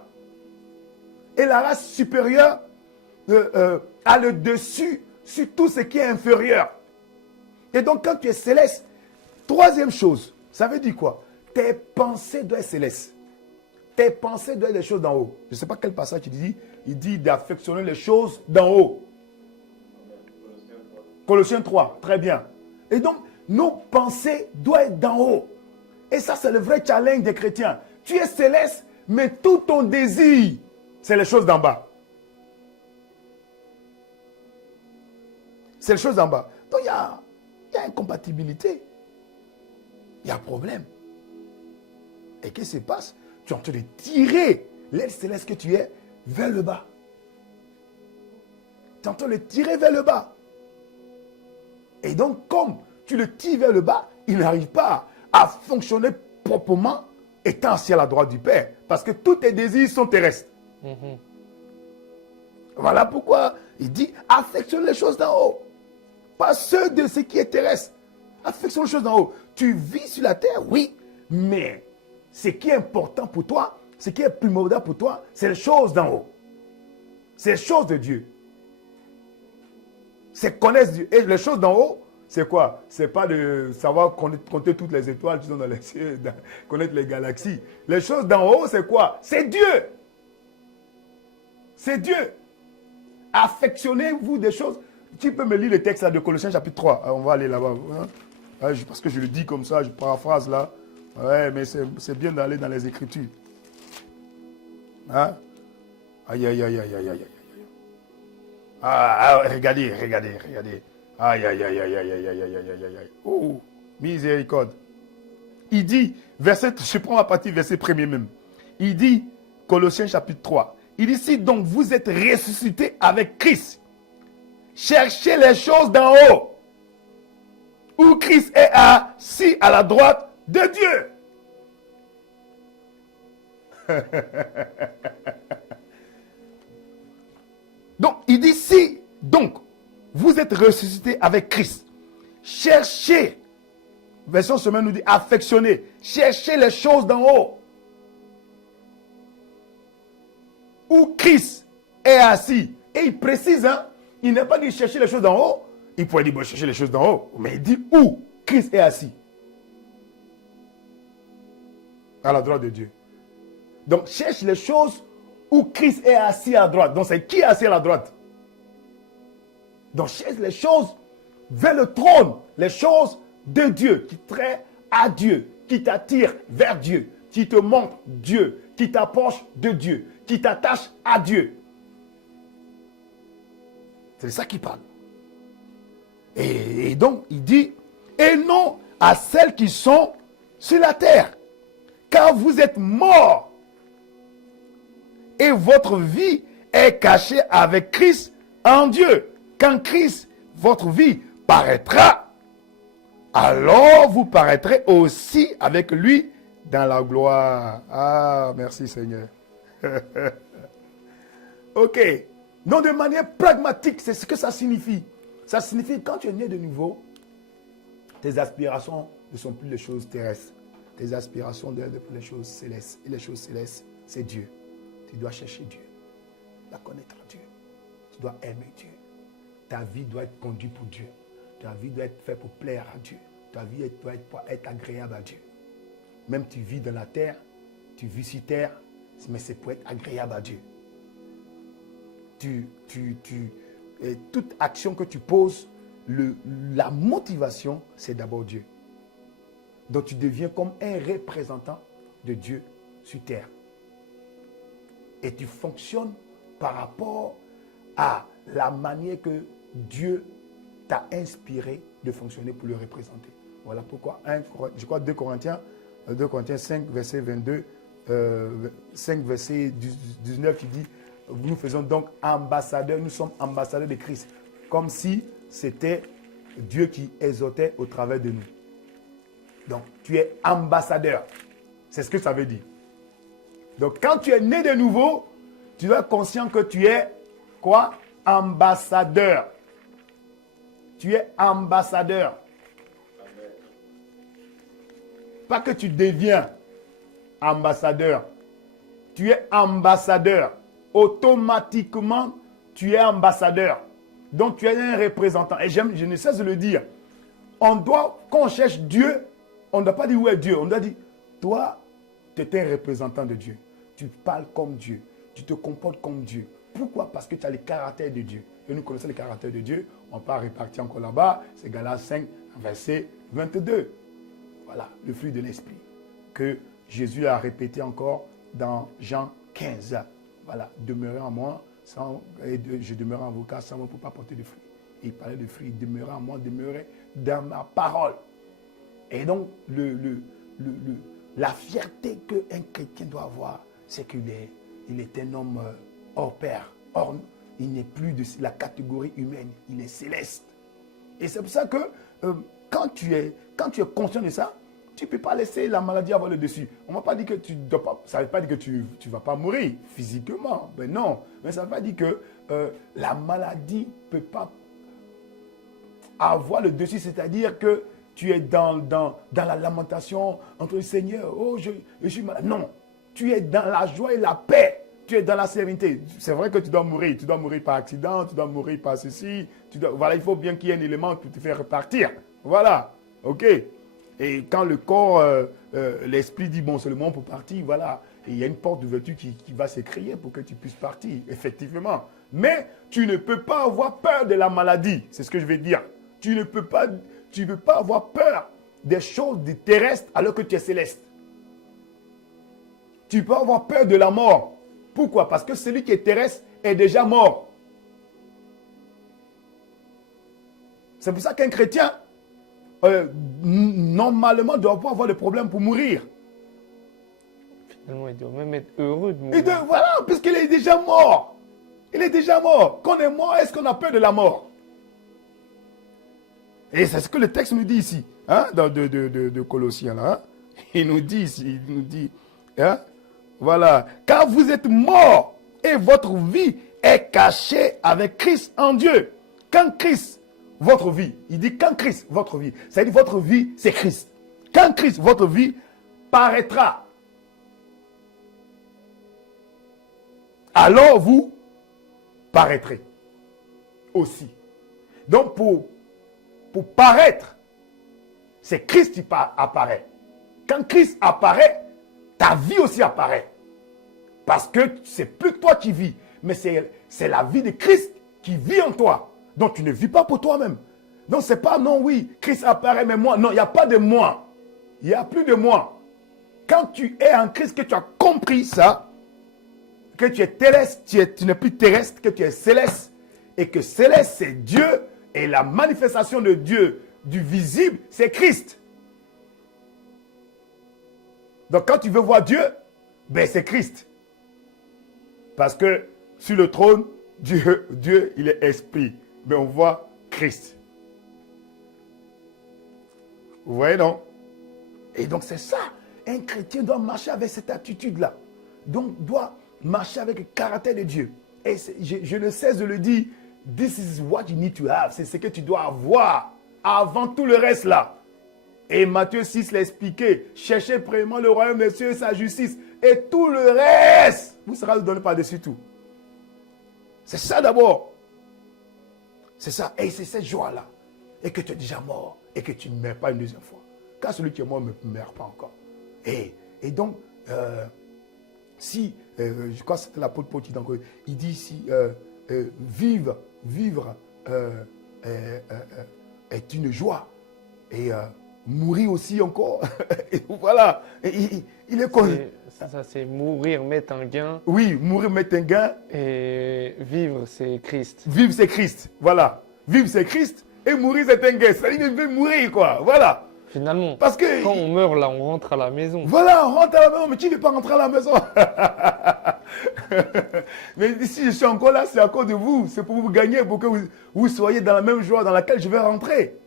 Et la race supérieure a le dessus sur tout ce qui est inférieur. Et donc, quand tu es céleste, troisième chose, ça veut dire quoi? Tes pensées doivent être célestes. Tes pensées doivent être des choses d'en haut. Je ne sais pas quel passage il dit. Il dit d'affectionner les choses d'en haut. Colossiens 3, très bien. Et donc, nos pensées doivent être d'en haut. Et ça, c'est le vrai challenge des chrétiens. Tu es céleste, mais tout ton désir, c'est les choses d'en bas. C'est les choses d'en bas. Donc, il y a incompatibilité. Il y a problème. Et qu'est-ce qui se passe? Tu es en train de tirer l'aile céleste que tu es vers le bas. Tu es en train de le tirer vers le bas. Et donc, comme tu le tires vers le bas, il n'arrive pas à fonctionner proprement étant assis à la droite du Père. Parce que tous tes désirs sont terrestres. Voilà pourquoi il dit affectionne les choses d'en haut. Pas ceux de ce qui est terrestre. Affectionne les choses d'en haut. Tu vis sur la terre, oui, mais ce qui est important pour toi, ce qui est primordial pour toi, c'est les choses d'en haut. C'est les choses de Dieu. C'est connaître Dieu. Et les choses d'en haut, c'est quoi? C'est pas de savoir compter toutes les étoiles qui sont dans les cieux, connaître les galaxies. Les choses d'en haut, c'est quoi? C'est Dieu. C'est Dieu. Affectionnez-vous des choses. Tu peux me lire le texte là, de Colossiens chapitre 3. On va aller là-bas. Hein? Parce que je le dis comme ça, je paraphrase là. Ouais, mais c'est bien d'aller dans les Écritures. Hein? Aïe, aïe, aïe, aïe, aïe, aïe. Regardez. Aïe, aïe, aïe, aïe, aïe, aïe, aïe, aïe, aïe, aïe. Oh, miséricorde. Il dit, je prends la partie verset premier même. Il dit, Colossiens chapitre 3. Il dit, si donc vous êtes ressuscités avec Christ, cherchez les choses d'en haut, où Christ est assis à la droite de Dieu. Donc, il dit, si donc vous êtes ressuscités avec Christ, cherchez, version semaine nous dit, affectionnez, cherchez les choses d'en haut, où Christ est assis. Et il précise, hein, il n'a pas dit chercher les choses d'en haut. Il pourrait dire, bon, chercher les choses d'en haut. Mais il dit où Christ est assis. À la droite de Dieu. Donc, cherche les choses où Christ est assis à la droite. Donc, c'est qui est assis à la droite? Donc, cherche les choses vers le trône. Les choses de Dieu, qui traient à Dieu, qui t'attirent vers Dieu, qui te montrent Dieu, qui t'approchent de Dieu, qui t'attachent à Dieu. C'est de ça qu'il parle. Et donc, il dit, et non à celles qui sont sur la terre, car vous êtes morts, et votre vie est cachée avec Christ en Dieu. Quand Christ, votre vie, paraîtra, alors vous paraîtrez aussi avec lui dans la gloire. Ah, merci Seigneur. Ok. Donc, de manière pragmatique, c'est ce que ça signifie. Ça signifie que quand tu es né de nouveau, tes aspirations ne sont plus les choses terrestres. Tes aspirations doivent être les choses célestes. Et les choses célestes, c'est Dieu. Tu dois chercher Dieu. Tu dois connaître Dieu. Tu dois aimer Dieu. Ta vie doit être conduite pour Dieu. Ta vie doit être faite pour plaire à Dieu. Ta vie doit être agréable à Dieu. Même tu vis dans la terre, tu vis sur terre, mais c'est pour être agréable à Dieu. Et toute action que tu poses, la motivation, c'est d'abord Dieu. Donc tu deviens comme un représentant de Dieu sur terre. Et tu fonctionnes par rapport à la manière que Dieu t'a inspiré de fonctionner pour le représenter. Voilà pourquoi, je crois 2 Corinthiens 5, verset 22, 5, verset 19, qui dit, nous faisons donc ambassadeurs, nous sommes ambassadeurs de Christ. Comme si c'était Dieu qui exhortait au travers de nous. Donc, tu es ambassadeur. C'est ce que ça veut dire. Donc, quand tu es né de nouveau, tu dois être conscient que tu es quoi? Ambassadeur. Tu es ambassadeur. Pas que tu deviens ambassadeur. Tu es ambassadeur. Automatiquement, tu es ambassadeur. Donc, tu es un représentant. Et je ne cesse de le dire. Quand on cherche Dieu, on ne doit pas dire où est Dieu. On doit dire, toi, tu es un représentant de Dieu. Tu parles comme Dieu. Tu te comportes comme Dieu. Pourquoi? Parce que tu as le caractère de Dieu. Et nous connaissons le caractère de Dieu. On ne va pas répartir encore là-bas. C'est Galates 5, verset 22. Voilà, le fruit de l'esprit. Que Jésus a répété encore dans Jean 15. Voilà, demeurez en moi, je demeurerai en vous, car sans moi, on ne peut pas porter de fruits. Et il parlait de fruits, demeurez en moi, demeurez dans ma parole. Et donc, la fierté qu'un chrétien doit avoir, c'est qu'il est un homme hors pair. Or, il n'est plus de la catégorie humaine, il est céleste. Et c'est pour ça que quand tu es conscient de ça, tu ne peux pas laisser la maladie avoir le dessus. On ne va pas dire que tu ne dois pas. Ça ne veut pas dire que tu ne vas pas mourir physiquement. Ben non. Mais ça ne veut pas dire que la maladie ne peut pas avoir le dessus. C'est-à-dire que tu es dans la lamentation entre le Seigneur. Oh, je suis malade. Non. Tu es dans la joie et la paix. Tu es dans la sérénité. C'est vrai que tu dois mourir. Tu dois mourir par accident. Tu dois mourir par ceci. Voilà, il faut bien qu'il y ait un élément pour te faire repartir. Voilà. OK. Et quand le corps, l'esprit dit, bon, c'est le moment pour partir, voilà. Et il y a une porte d'ouverture qui va s'écrier pour que tu puisses partir, effectivement. Mais tu ne peux pas avoir peur de la maladie. C'est ce que je vais dire. Tu ne peux pas avoir peur des choses terrestres alors que tu es céleste. Tu peux avoir peur de la mort. Pourquoi? Parce que celui qui est terrestre est déjà mort. C'est pour ça qu'un chrétien, normalement, ne doit pas avoir de problème pour mourir. Finalement, il doit même être heureux de mourir. Voilà, puisqu'il est déjà mort. Il est déjà mort. Quand on est mort, est-ce qu'on a peur de la mort? Et c'est ce que le texte nous dit ici, hein, dans de Colossiens. Là, hein. Il nous dit ici, il nous dit, hein, voilà, car vous êtes morts et votre vie est cachée avec Christ en Dieu. Quand Christ, votre vie, il dit quand Christ, votre vie, ça dit votre vie, c'est Christ. Quand Christ, votre vie, paraîtra, alors vous paraîtrez aussi. Donc pour paraître, c'est Christ qui apparaît. Quand Christ apparaît, ta vie aussi apparaît. Parce que c'est plus que toi qui vis, mais c'est la vie de Christ qui vit en toi. Donc tu ne vis pas pour toi-même. Donc c'est pas non, oui, Christ apparaît, mais moi. Non, il n'y a pas de moi. Il n'y a plus de moi. Quand tu es en Christ, que tu as compris ça, que tu es terrestre, tu n'es plus terrestre, que tu es céleste, et que céleste c'est Dieu, et la manifestation de Dieu, du visible, c'est Christ. Donc quand tu veux voir Dieu, ben c'est Christ. Parce que sur le trône, Dieu, il est esprit. Mais on voit Christ. Vous voyez, non? Et donc c'est ça. Un chrétien doit marcher avec cette attitude-là. Donc doit marcher avec le caractère de Dieu. Et je ne cesse de le dire, this is what you need to have. C'est ce que tu dois avoir avant tout le reste là. Et Matthieu 6 l'a expliqué. Cherchez premièrement le royaume de Dieu et sa justice. Et tout le reste vous sera donné par-dessus tout. C'est ça d'abord. C'est ça. Et c'est cette joie-là. Et que tu es déjà mort. Et que tu ne meurs pas une deuxième fois. Car celui qui est mort ne meurt pas encore. Et donc, je crois que c'était l'apôtre Paul qui il dit ici, vivre est une joie. Et mourir aussi encore. Et voilà. Et, il est connu. Ça, c'est mourir, mettre un gain. Oui, mourir, mettre un gain. Et vivre, c'est Christ. Vivre, c'est Christ. Voilà. Vivre, c'est Christ. Et mourir, c'est un gain. C'est-à-dire qu'il veut mourir, quoi. Voilà. Finalement, parce que, quand on meurt, là, on rentre à la maison. Voilà, on rentre à la maison. Mais tu ne veux pas rentrer à la maison. Mais si je suis encore là, c'est à cause de vous. C'est pour vous gagner, pour que vous soyez dans la même joie dans laquelle je vais rentrer.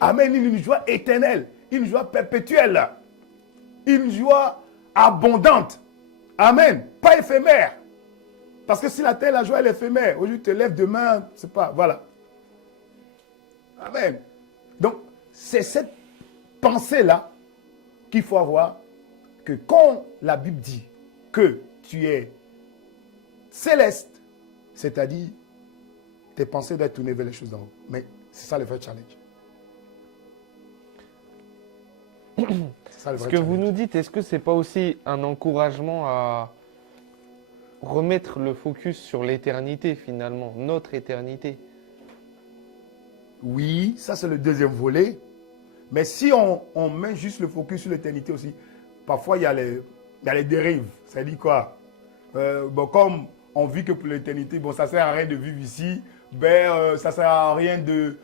Amen. Une joie éternelle. Une joie perpétuelle. Une joie abondante. Amen. Pas éphémère. Parce que si la terre, la joie, elle est éphémère. Aujourd'hui, tu te lèves demain, c'est pas. Voilà. Amen. Donc, c'est cette pensée-là qu'il faut avoir, que quand la Bible dit que tu es céleste, c'est-à-dire tes pensées doivent tourner vers les choses d'en haut. Mais c'est ça le vrai challenge. Ce que vous nous dites, est-ce que ce n'est pas aussi un encouragement à remettre le focus sur l'éternité finalement, notre éternité? Oui, ça c'est le deuxième volet. Mais si on met juste le focus sur l'éternité aussi, parfois il y a les dérives. Ça dit quoi? Comme on vit que pour l'éternité, bon, ça ne sert à rien de vivre ici, ça ne sert à rien de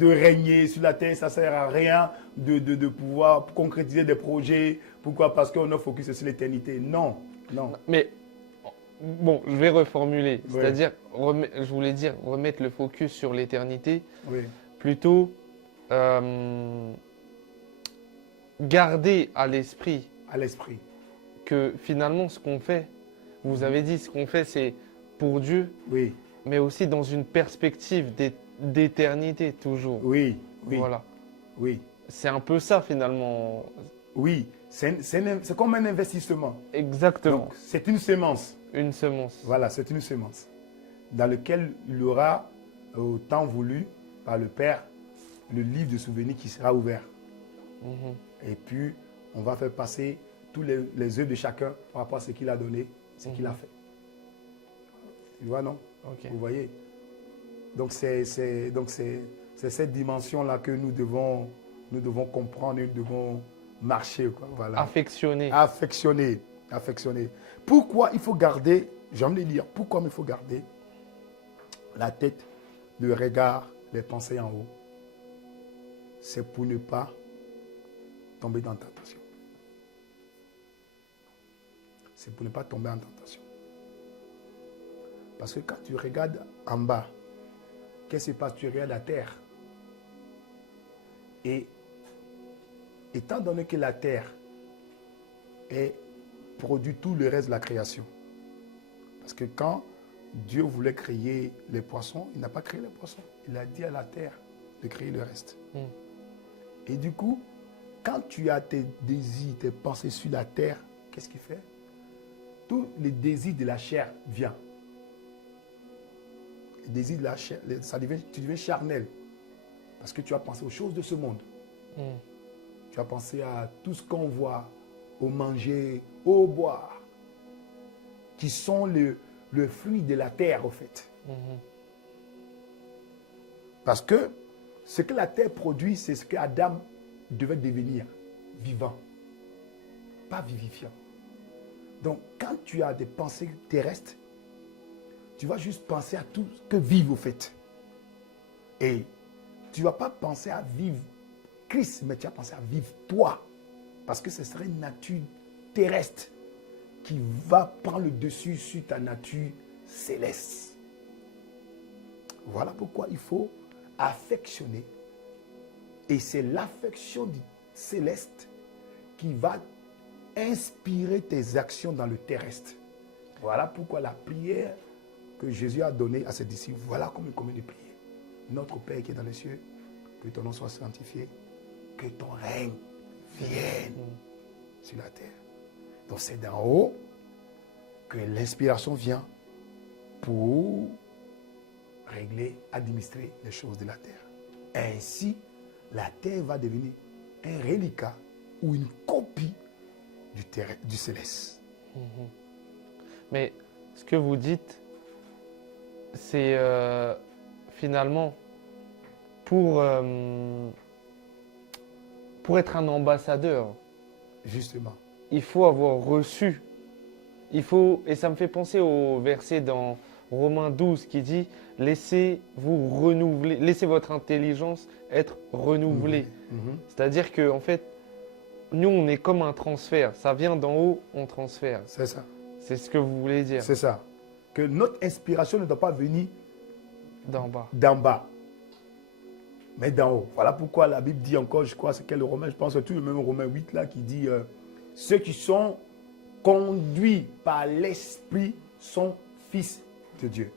régner sur la terre, ça ne sert à rien de pouvoir concrétiser des projets. Pourquoi? Parce qu'on a focus sur l'éternité. Non, non. Mais bon, je vais reformuler. Oui. C'est-à-dire, je voulais dire remettre le focus sur l'éternité. Oui. Plutôt garder à l'esprit que finalement ce qu'on fait, vous avez dit ce qu'on fait c'est pour Dieu, oui, mais aussi dans une perspective d'éternité toujours. Oui, oui. Voilà. Oui. C'est un peu ça finalement. Oui, c'est comme un investissement. Exactement. C'est une semence. Une semence. Voilà, c'est une semence dans laquelle il y aura au temps voulu par le Père le livre de souvenirs qui sera ouvert. Et puis, on va faire passer tous les œuvres de chacun par rapport à ce qu'il a donné, ce qu'il a fait. Tu vois, non? Ok. Vous voyez? Donc, c'est cette dimension-là que nous devons comprendre, nous devons marcher, quoi. Voilà. Affectionné. Affectionner. Affectionner. Pourquoi il faut garder, j'aime les lire, pourquoi il faut garder la tête, le regard, les pensées en haut? C'est pour ne pas tomber dans la tentation. C'est pour ne pas tomber en tentation. Parce que quand tu regardes en bas, qu'est-ce qui se passe? Tu regardes la terre. Et étant donné que la terre produit tout le reste de la création, parce que quand Dieu voulait créer les poissons, il n'a pas créé les poissons. Il a dit à la terre de créer le reste. Et du coup, quand tu as tes désirs, tes pensées sur la terre, qu'est-ce qu'il fait? Tous les désirs de la chair viennent. Les désirs de la chair, tu deviens charnel. Parce que tu as pensé aux choses de ce monde. Tu as pensé à tout ce qu'on voit, au manger, au boire, qui sont le fruit de la terre, au fait. Parce que ce que la terre produit, c'est ce que Adam devait devenir, vivant, pas vivifiant. Donc, quand tu as des pensées terrestres, tu vas juste penser à tout ce que vivent, au fait. Et tu ne vas pas penser à vivre Christ, mais tu vas penser à vivre toi. Parce que ce serait une nature terrestre qui va prendre le dessus sur ta nature céleste. Voilà pourquoi il faut affectionner. Et c'est l'affection du céleste qui va inspirer tes actions dans le terrestre. Voilà pourquoi la prière que Jésus a donnée à ses disciples, voilà comme il convient de prier. Notre Père qui est dans les cieux, que ton nom soit sanctifié, que ton règne vienne sur la terre. Donc c'est d'en haut que l'inspiration vient pour régler, administrer les choses de la terre. Ainsi, la terre va devenir un reliquat ou une copie du céleste. Mais ce que vous dites, c'est finalement pour être un ambassadeur. Justement. Il faut avoir reçu. Et ça me fait penser au verset dans Romains 12 qui dit « Laissez-vous renouveler, laissez votre intelligence être renouvelée. C'est-à-dire que en fait, nous, on est comme un transfert. Ça vient d'en haut, on transfère. C'est ça. C'est ce que vous voulez dire. C'est ça. Que notre inspiration ne doit pas venir d'en bas. D'en bas. Mais d'en haut. Voilà pourquoi la Bible dit encore, je crois, c'est quel Romain, je pense que tout le même Romain 8 là, qui dit ceux qui sont conduits par l'Esprit sont fils de Dieu.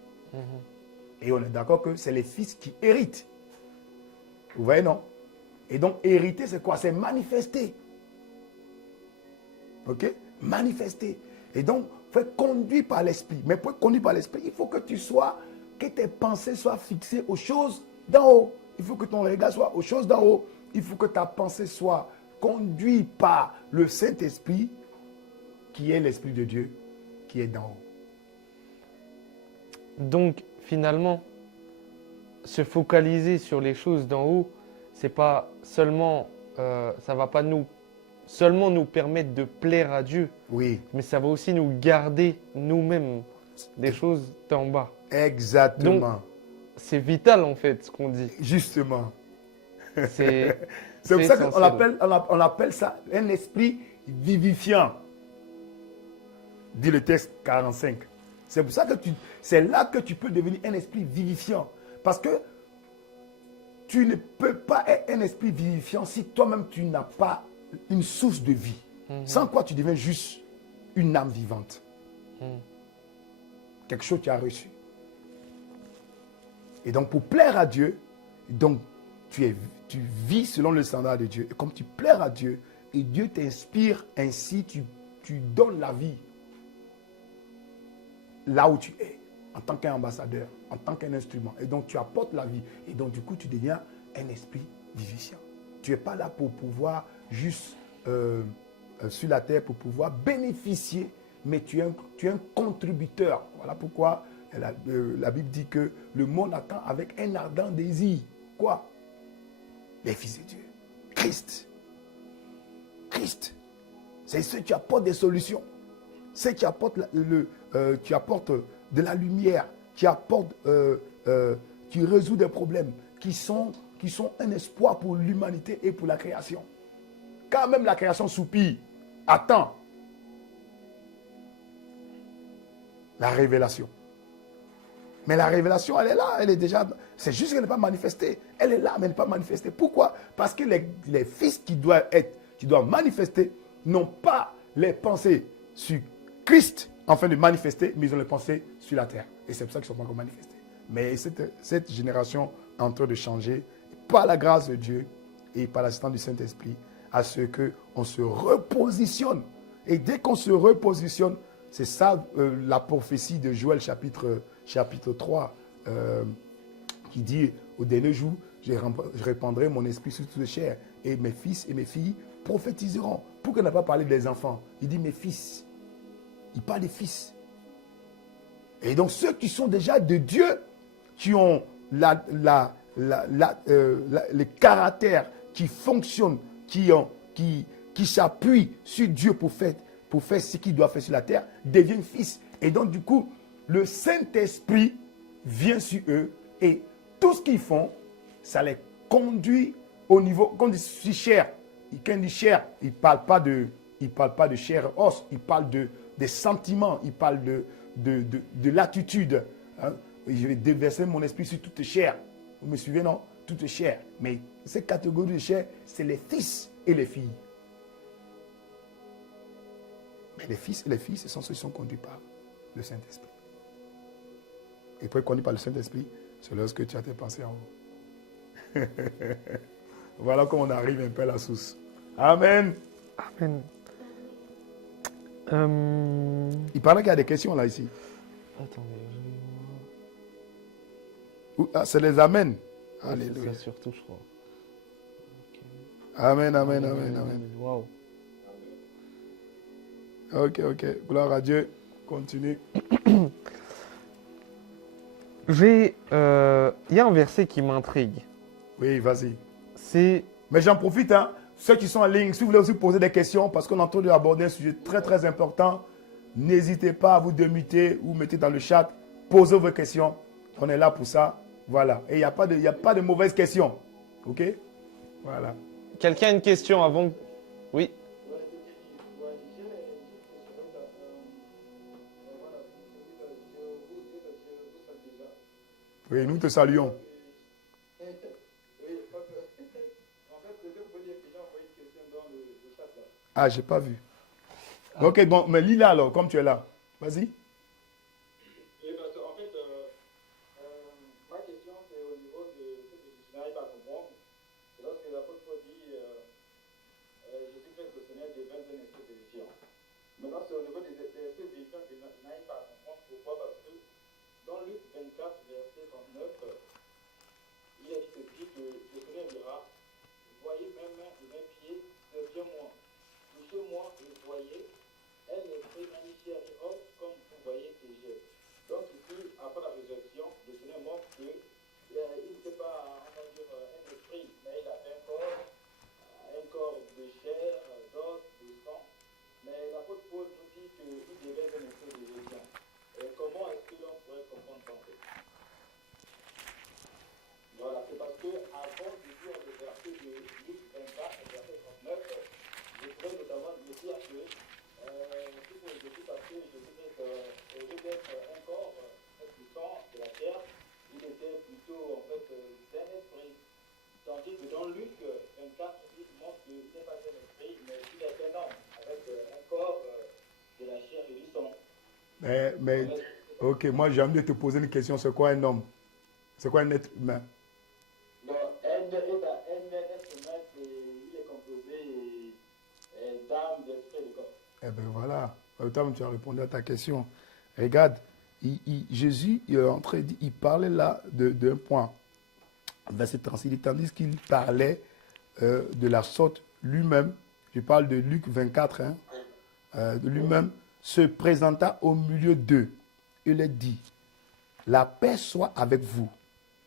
Et on est d'accord que c'est les fils qui héritent. Vous voyez, non? Et donc, hériter, c'est quoi? C'est manifester. Ok? Manifester. Et donc, il faut être conduit par l'Esprit. Mais pour être conduit par l'Esprit, il faut que que tes pensées soient fixées aux choses d'en haut. Il faut que ton regard soit aux choses d'en haut. Il faut que ta pensée soit conduite par le Saint-Esprit, qui est l'Esprit de Dieu, qui est d'en haut. Donc, finalement, se focaliser sur les choses d'en haut, c'est pas seulement, ça va pas seulement nous permettre de plaire à Dieu, oui, mais ça va aussi nous garder nous-mêmes des choses d'en bas. Exactement. Donc, c'est vital en fait ce qu'on dit. Justement. C'est pour ça qu'on appelle ça un esprit vivifiant. Dit le texte 45. C'est pour ça que c'est là que tu peux devenir un esprit vivifiant. Parce que tu ne peux pas être un esprit vivifiant si toi-même tu n'as pas une source de vie. Sans quoi tu deviens juste une âme vivante. Quelque chose que tu as reçu. Et donc pour plaire à Dieu, donc tu vis selon le standard de Dieu. Et comme tu plais à Dieu, et Dieu t'inspire, ainsi tu donnes la vie là où tu es, en tant qu'ambassadeur, en tant qu'un instrument. Et donc tu apportes la vie. Et donc du coup tu deviens un esprit vivifiant. Tu n'es pas là pour pouvoir juste sur la terre, pour pouvoir bénéficier, mais tu es un contributeur. Voilà pourquoi La Bible dit que le monde attend avec un ardent désir. Quoi? Les fils de Dieu. Christ. Christ. C'est ceux qui apportent des solutions. Ceux qui apportent, qui apportent de la lumière, qui apportent, qui résout des problèmes, qui sont un espoir pour l'humanité et pour la création. Quand même la création soupire, attend la révélation. Mais la révélation, elle est là, elle est déjà... C'est juste qu'elle n'est pas manifestée. Elle est là, mais elle n'est pas manifestée. Pourquoi? Parce que les fils qui doivent manifester, n'ont pas les pensées sur Christ, afin de manifester, mais ils ont les pensées sur la terre. Et c'est pour ça qu'ils ne sont pas encore manifestés. Mais cette génération est en train de changer, par la grâce de Dieu et par l'assistance du Saint-Esprit, à ce qu'on se repositionne. Et dès qu'on se repositionne, c'est ça la prophétie de Joël chapitre 3 qui dit au dernier jour, je répandrai mon esprit sur toute chair et mes fils et mes filles prophétiseront. Pourquoi il n'a pas parlé des enfants? Il dit mes fils. Il parle des fils. Et donc ceux qui sont déjà de Dieu, qui ont les caractères qui fonctionnent, qui s'appuient sur Dieu pour faire ce qu'il doit faire sur la terre, deviennent fils. Et donc du coup, le Saint-Esprit vient sur eux et tout ce qu'ils font, ça les conduit au niveau, quand on dit chair, quand on dit chair, il ne parle pas de chair os, il parle des sentiments, il parle de l'attitude. Hein. Je vais déverser mon esprit sur toute chair. Vous me suivez, non? Toute chair. Mais cette catégorie de chair, c'est les fils et les filles. Mais les fils et les filles, ce sont ceux qui sont conduits par le Saint-Esprit. Et pour être conduit par le Saint-Esprit, c'est lorsque tu as tes pensées en haut. Voilà comment on arrive un peu à la source. Amen. Amen. Il paraît qu'il y a des questions là, ici. Attendez. Ah, c'est les amens. Ouais, Alléluia. c'est ça surtout, je crois. Ok. Amen, amen, amen, amen. Waouh. Ok. Gloire à Dieu. Continue. Il y a un verset qui m'intrigue. Oui, vas-y. C'est... Mais j'en profite, hein. Ceux qui sont en ligne, si vous voulez aussi poser des questions, parce qu'on est en train d'aborder un sujet très très important, n'hésitez pas à vous démuter ou mettez dans le chat, posez vos questions. On est là pour ça. Voilà. Et il n'y a pas de mauvaises questions. Ok? Voilà. Quelqu'un a une question avant? Oui. Oui, nous te saluons. Ah, j'ai pas vu. Ok, bon, mais lis là alors, comme tu es là. Vas-y. Oui, parce qu'en fait, ma question, c'est au niveau de ce que je n'arrive pas à comprendre. C'est lorsque l'apôtre Paul dit Jésus-Christ, le Seigneur, devint un esprit vivifiant. Maintenant, c'est au niveau des esprits vivifiants que je n'arrive pas à comprendre. Pourquoi? Parce que dans Luc 24, verset 39, il y a dit que le Seigneur dira voyez mes mains et mes pieds, servez-moi. Touchez-moi et voyez. Elle est très magnifique et haute comme vous voyez que j'ai. Donc ici, après la résurrection, le Seigneur montre qu'il n'était pas, on va dire, un esprit, mais il avait un corps de chair, d'os, de sang. Mais l'apôtre Paul nous dit qu'il devait être un esprit de vivifiant. Et comment est-ce que l'on pourrait comprendre ça? Voilà, c'est parce que avant de dire le verset de Luc 24, verset 39, je pourrais notamment me dire que tout pour Jésus, parce que Jésus au lieu d'être un corps puissant de la terre, il était plutôt en fait d'un esprit. Tandis que dans Luc 24, il montre qu'il n'est pas un esprit, mais qu'il est un homme, avec un corps de la chair et du sang. Mais ok, moi j'ai envie de te poser une question. C'est quoi un homme? C'est quoi un être humain? Donc, un être humain, il est composé d'âme, d'esprit et de corps. Eh bien voilà, autant tu as répondu à ta question. Regarde, Jésus, il parlait là d'un point. Verset 36, tandis qu'il parlait de la sorte lui-même, je parle de Luc 24, de lui-même, se présenta au milieu d'eux. Il leur dit, la paix soit avec vous.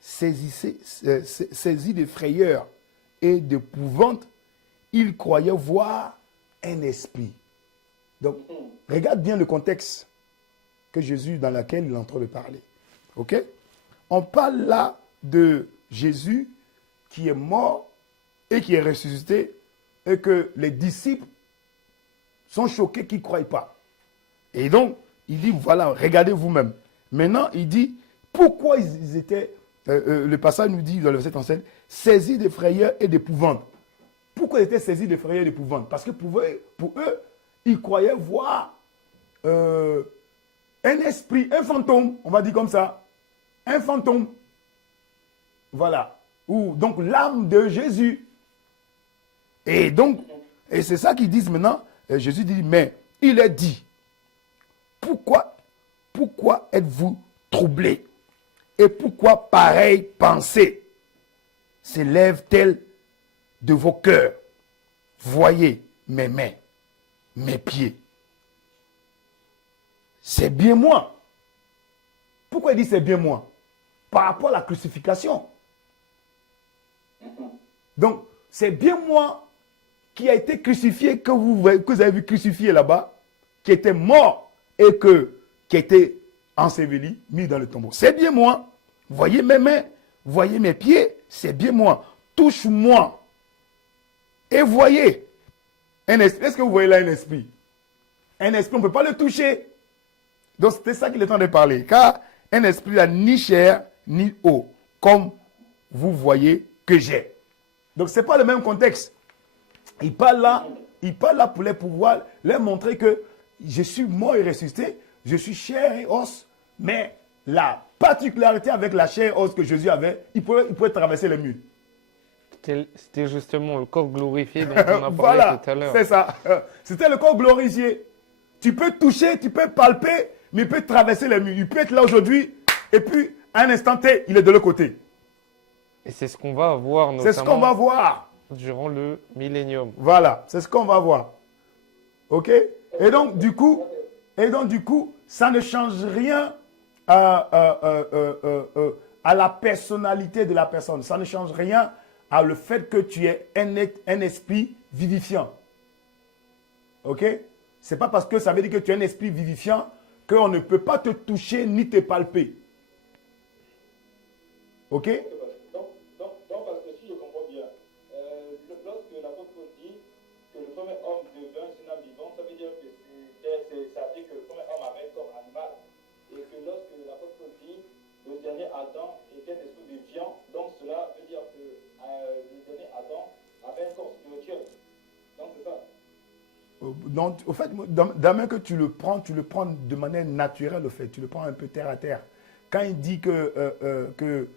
Saisis de frayeur et d'épouvante, il croyait voir un esprit. Donc, regarde bien le contexte que Jésus, dans lequel il est en train de parler. Ok? On parle là de Jésus qui est mort et qui est ressuscité et que les disciples sont choqués qu'ils ne croient pas. Et donc, il dit, voilà, regardez vous-même. Maintenant, il dit, pourquoi ils étaient, le passage nous dit dans le verset 37, saisis de frayeur et d'épouvante. Pourquoi ils étaient saisis de frayeur et d'épouvante? Parce que pour eux, ils croyaient voir un esprit, un fantôme, on va dire comme ça, un fantôme. Voilà. Ou donc l'âme de Jésus. Et donc, et c'est ça qu'ils disent maintenant. Jésus dit, mais il est dit, pourquoi êtes-vous troublés? Et pourquoi pareille pensée s'élève-t-elle de vos cœurs? Voyez mes mains, mes pieds. C'est bien moi. Pourquoi il dit c'est bien moi? Par rapport à la crucifixion. Donc, c'est bien moi qui a été crucifié, que vous avez vu crucifié là-bas, qui était mort et qui a été enseveli, mis dans le tombeau. C'est bien moi. Voyez mes mains, voyez mes pieds, c'est bien moi. Touche-moi. Et voyez un esprit. Est-ce que vous voyez là un esprit? Un esprit, on ne peut pas le toucher. Donc, c'était ça qu'il est en train de parler. Car un esprit n'a ni chair, ni eau, comme vous voyez que j'ai. Donc, ce n'est pas le même contexte. Il parle là pour les pouvoir leur montrer que je suis mort et ressuscité, je suis chair et os, mais la particularité avec la chair et os que Jésus avait, il pouvait traverser les murs. C'était justement le corps glorifié dont on a parlé voilà, tout à l'heure. C'est ça. C'était le corps glorifié. Tu peux toucher, tu peux palper, mais il peut traverser les murs. Il peut être là aujourd'hui, et puis à un instant T, il est de l'autre côté. Et c'est ce qu'on va voir notamment C'est ce qu'on va voir. Durant le millénium. Voilà, c'est ce qu'on va voir. OK? Et donc, du coup, ça ne change rien à la personnalité de la personne. Ça ne change rien à le fait que tu es un esprit vivifiant. OK? Ce n'est pas parce que ça veut dire que tu es un esprit vivifiant qu'on ne peut pas te toucher ni te palper. OK? Donc, parce que si je comprends bien, lorsque l'apôtre Paul dit que le premier homme devint une âme vivante, ça veut dire que ça dit que le premier homme avait un corps animal. Et que lorsque l'apôtre Paul dit le dernier Adam était un esprit vivant, donc cela veut dire que le dernier Adam avait un corps spirituel. Donc c'est ça. Donc, au fait, d'un même que tu le prends de manière naturelle, au fait. Tu le prends un peu terre à terre. Quand il dit que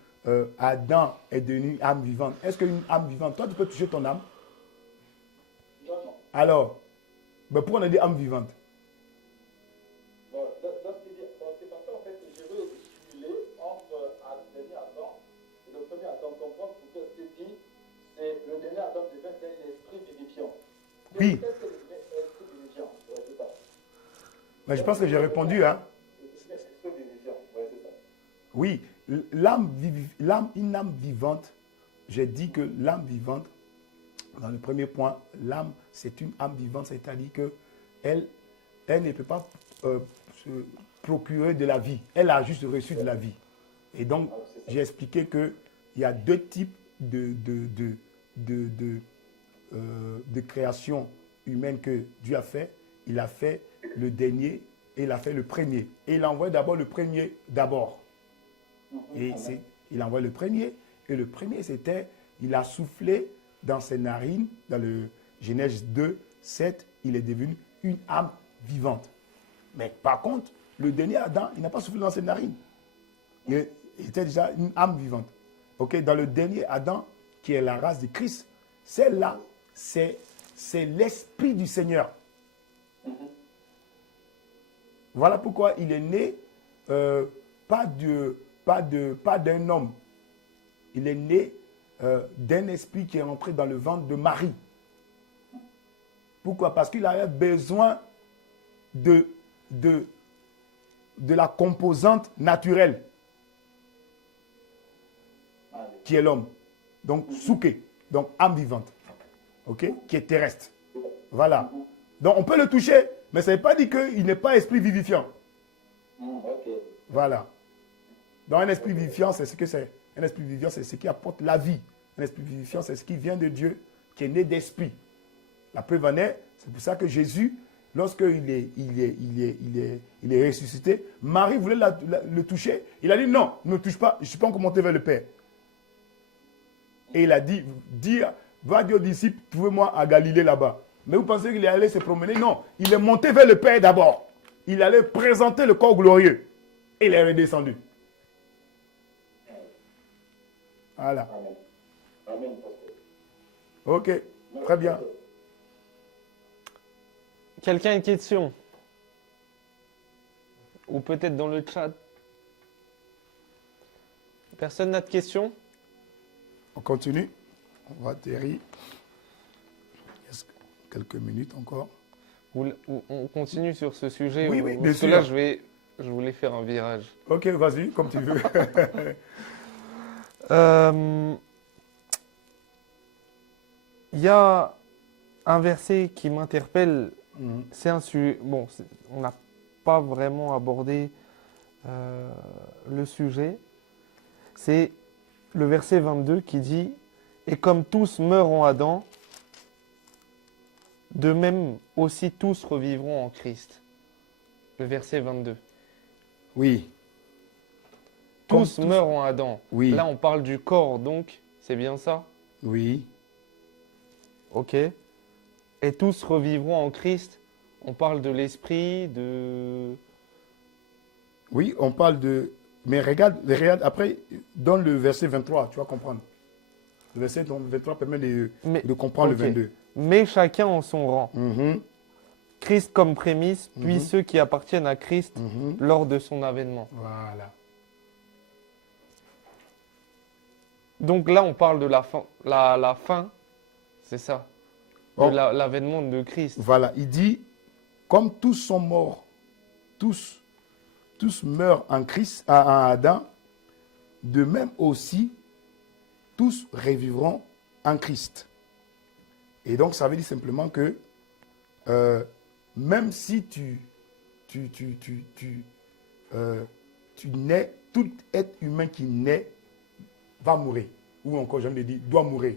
Adam est devenu âme vivante, est-ce qu'une âme vivante, toi, tu peux toucher ton âme? Non, non. Alors, pourquoi on a dit âme vivante? Bon, lorsqu'il dit, c'est parce qu'en fait, je veux simuler entre le dernier Adam et le premier Adam. Comprendre pourquoi ce qu'il dit, c'est le dernier Adam devient un esprit vivifiant. Oui. Qu'est-ce que le esprit vivifiant? Ouais, c'est ça. Mais je pense que j'ai répondu, hein. Esprit vivifiant, ouais, c'est ça. Oui, une âme vivante, j'ai dit que l'âme vivante, dans le premier point, l'âme, c'est une âme vivante, c'est-à-dire qu'elle ne peut pas se procurer de la vie. Elle a juste reçu de la vie. Et donc, j'ai expliqué qu'il y a deux types de création humaine que Dieu a fait. Il a fait le dernier et il a fait le premier. Et il envoie d'abord le premier d'abord. Et il envoie le premier. Et le premier, c'était, il a soufflé dans ses narines, dans le Genèse 2, 7, il est devenu une âme vivante. Mais par contre, le dernier Adam, il n'a pas soufflé dans ses narines. Il était déjà une âme vivante. Okay? Dans le dernier Adam, qui est la race de Christ, celle-là, c'est l'Esprit du Seigneur. Voilà pourquoi il est né pas d'un homme. Il est né d'un esprit qui est entré dans le ventre de Marie. Pourquoi? Parce qu'il avait besoin de la composante naturelle. qui est l'homme. Donc, souké, donc âme vivante, ok, qui est terrestre. Voilà. Donc, on peut le toucher, mais ça ne veut pas dire qu'il n'est pas esprit vivifiant. Voilà. Donc, un esprit vivifiant, c'est ce que c'est. Un esprit vivifiant, c'est ce qui apporte la vie. Un esprit vivifiant, c'est ce qui vient de Dieu, qui est né d'esprit. La preuve en est, c'est pour ça que Jésus, lorsqu'il est ressuscité, Marie voulait le toucher. Il a dit non, ne me touche pas, je ne suis pas encore monté vers le Père. Et il a dit, va dire aux disciples, trouvez-moi à Galilée là-bas. Mais vous pensez qu'il est allé se promener? Non, il est monté vers le Père d'abord. Il allait présenter le corps glorieux. Et il est redescendu. Voilà. Ok, très bien. Quelqu'un a une question? Ou peut-être dans le chat? Personne n'a de questions? On continue. On va atterrir. Il reste quelques minutes encore. On continue sur ce sujet? Oui, ou- oui, bien parce que sûr. là, je voulais faire un virage. Ok, vas-y, comme tu veux. Il y a un verset qui m'interpelle. Mhm. C'est un sujet. Bon, on n'a pas vraiment abordé le sujet. C'est le verset 22 qui dit: Et comme tous meurent en Adam, de même aussi tous revivront en Christ. Le verset 22. Oui. Comme Tous meurent en Adam. Oui. Là, on parle du corps, donc, c'est bien ça? Oui. Ok. Et tous revivront en Christ. On parle de l'esprit, de... Oui, on parle de... Mais regarde après, dans le verset 23, tu vas comprendre. Le verset 23 permet de comprendre ok. le 22. Mais chacun en son rang. Mhm. Christ comme prémisse, puis Mhm. ceux qui appartiennent à Christ Mhm. lors de son avènement. Voilà. Donc là, on parle de la fin, la fin, c'est ça, de Oh. l'avènement de Christ. Voilà, il dit, comme tous sont morts, tous meurent en Christ, en Adam, de même aussi, tous revivront en Christ. Et donc, ça veut dire simplement que même si tu nais, tout être humain qui naît va mourir. Ou encore, j'aime dire, doit mourir.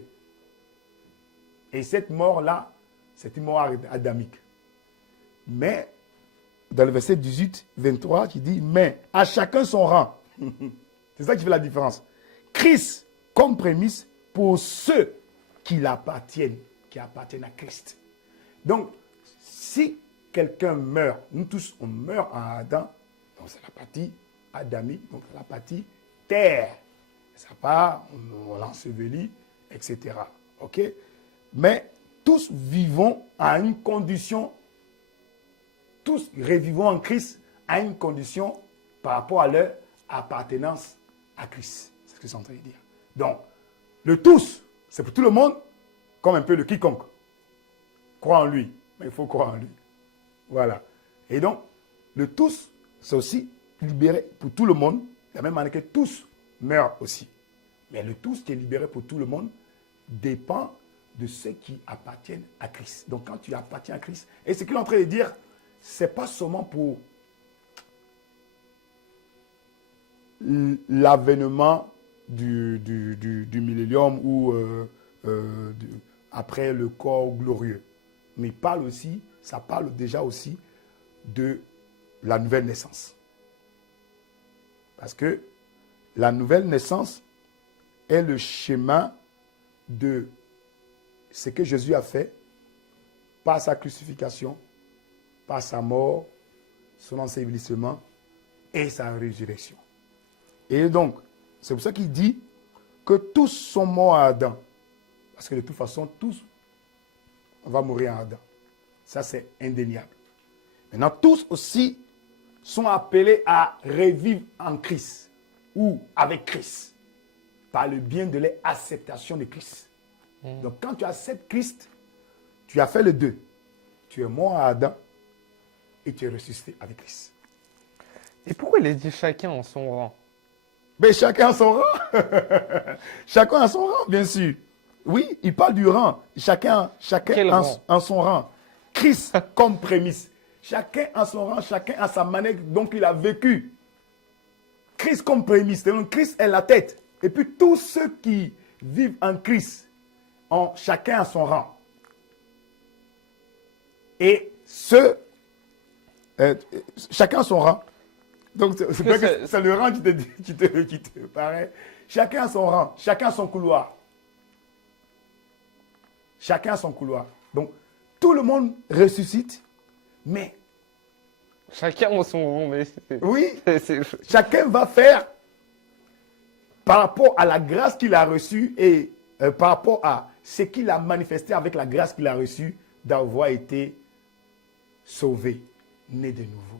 Et cette mort-là, c'est une mort adamique. Mais, dans le verset 18, 23, qui dit, mais à chacun son rang. C'est ça qui fait la différence. Christ comme prémisse pour ceux qui appartiennent à Christ. Donc, si quelqu'un meurt, nous tous, on meurt en Adam, donc c'est la partie adamique, donc la partie terre. Ça part, on l'ensevelit, etc. OK? Mais tous vivons à une condition, tous revivons en Christ à une condition par rapport à leur appartenance à Christ. C'est ce que c'est en train de dire. Donc, le tous, c'est pour tout le monde, comme un peu le quiconque. Crois en lui, mais il faut croire en lui. Voilà. Et donc, le tous, c'est aussi libéré pour tout le monde, de la même manière que tous meurent aussi. Mais le tous qui est libéré pour tout le monde dépend de ceux qui appartiennent à Christ. Donc, quand tu appartiens à Christ, et ce qu'il est en train de dire, ce n'est pas seulement pour l'avènement du millénium ou après le corps glorieux. Mais il parle aussi, ça parle déjà aussi de la nouvelle naissance. Parce que la nouvelle naissance est le schéma de ce que Jésus a fait par sa crucifixion, par sa mort, son ensevelissement et sa résurrection. Et donc, c'est pour ça qu'il dit que tous sont morts à Adam. Parce que de toute façon, tous, on va mourir en Adam. Ça, c'est indéniable. Maintenant, tous aussi sont appelés à revivre en Christ ou avec Christ par le bien de l'acceptation de Christ. Donc, quand tu acceptes Christ, tu as fait les deux. Tu es mort à Adam et tu es ressuscité avec Christ. Et pourquoi il est dit chacun en son rang? Mais chacun a son rang. Chacun a son rang, bien sûr. Oui, il parle du rang. Chacun Quel rang? a son rang. Christ comme prémisse. Chacun a son rang, chacun a sa manière dont il a vécu. Christ comme prémisse. Donc Christ est la tête. Et puis tous ceux qui vivent en Christ, chacun a son rang. Et chacun a son rang. Donc c'est pas que c'est le rang qui te paraît. Chacun a son rang, chacun a son couloir. Chacun a son couloir. Donc tout le monde ressuscite, mais Chacun a son rang, mais oui, c'est- chacun va faire par rapport à la grâce qu'il a reçue et par rapport à ce qu'il a manifesté avec la grâce qu'il a reçue d'avoir été sauvé, né de nouveau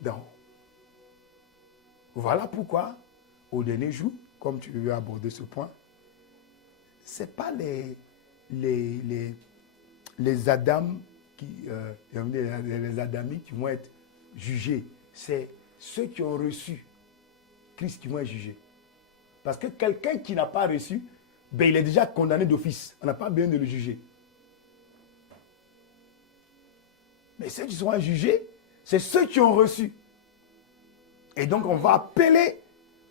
d'en haut. Voilà pourquoi, au dernier jour, comme tu veux aborder ce point, ce n'est pas les Adam les Adamites qui vont être jugés, c'est ceux qui ont reçu Christ qui vont être jugés. Parce que quelqu'un qui n'a pas reçu, ben, il est déjà condamné d'office. On n'a pas besoin de le juger. Mais ceux qui seront jugés, c'est ceux qui ont reçu. Et donc, on va appeler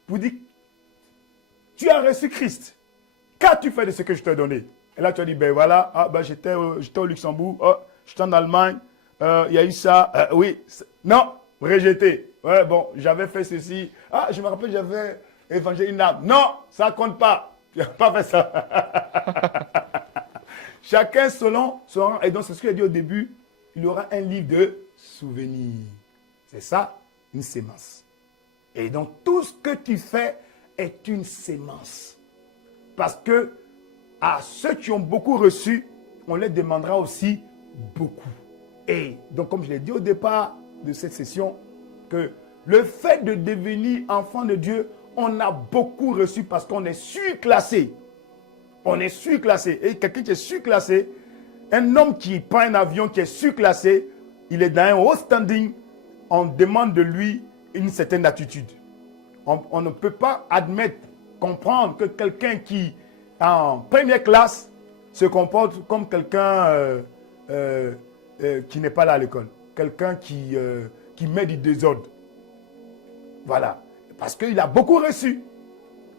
pour dire, tu as reçu Christ. Qu'as-tu fait de ce que je t'ai donné? Et là, tu as dit, ben voilà, j'étais au Luxembourg, j'étais en Allemagne, il y a eu ça, oui, non, rejeté. Ouais, bon, j'avais fait ceci. Ah, je me rappelle, j'avais évangélisé une âme. Non, ça ne compte pas. Tu n'as pas fait ça. Chacun selon son rang. Et donc, c'est ce que j'ai dit au début, il y aura un livre de souvenirs. C'est ça, une sémence. Et donc, tout ce que tu fais est une sémence. Parce que à ceux qui ont beaucoup reçu, on les demandera aussi beaucoup. Et donc, comme je l'ai dit au départ de cette session, que le fait de devenir enfant de Dieu, on a beaucoup reçu parce qu'on est surclassé. On est surclassé. Et quelqu'un qui est surclassé, un homme qui prend un avion qui est surclassé, il est dans un haut standing, on demande de lui une certaine attitude. On ne peut pas admettre, comprendre que quelqu'un qui en première classe se comporte comme quelqu'un qui n'est pas là à l'école. Quelqu'un qui met du désordre. Voilà. Parce qu'il a beaucoup reçu.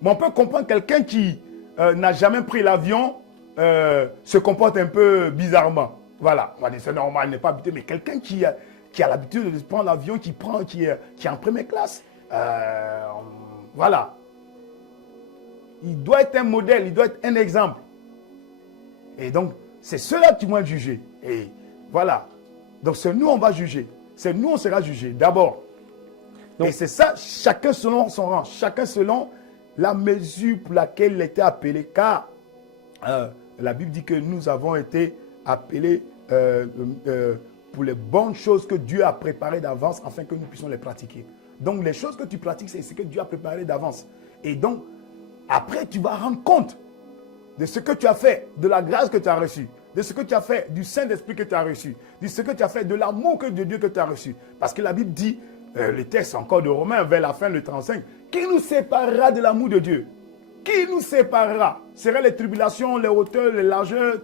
Mais on peut comprendre quelqu'un qui n'a jamais pris l'avion se comporte un peu bizarrement. Voilà. On va dire c'est normal, il n'est pas habitué. Mais quelqu'un qui a l'habitude de prendre l'avion, qui est en première classe. Voilà. Il doit être un modèle, il doit être un exemple. Et donc, c'est ceux-là qui vont être jugés. Et voilà. Donc, c'est nous, on va juger. C'est nous, on sera jugés. D'abord. Et c'est ça, chacun selon son rang. Chacun selon la mesure pour laquelle il était appelé. Car la Bible dit que nous avons été appelés pour les bonnes choses que Dieu a préparées d'avance afin que nous puissions les pratiquer. Donc, les choses que tu pratiques, c'est ce que Dieu a préparé d'avance. Et donc, après, tu vas rendre compte de ce que tu as fait, de la grâce que tu as reçue, de ce que tu as fait, du Saint-Esprit que tu as reçu, de ce que tu as fait, de l'amour de Dieu que tu as reçu. Parce que la Bible dit, le texte encore de Romains, vers la fin, le 35, qui nous séparera de l'amour de Dieu? Qui nous séparera? Ce seraient les tribulations, les hauteurs, les largeurs,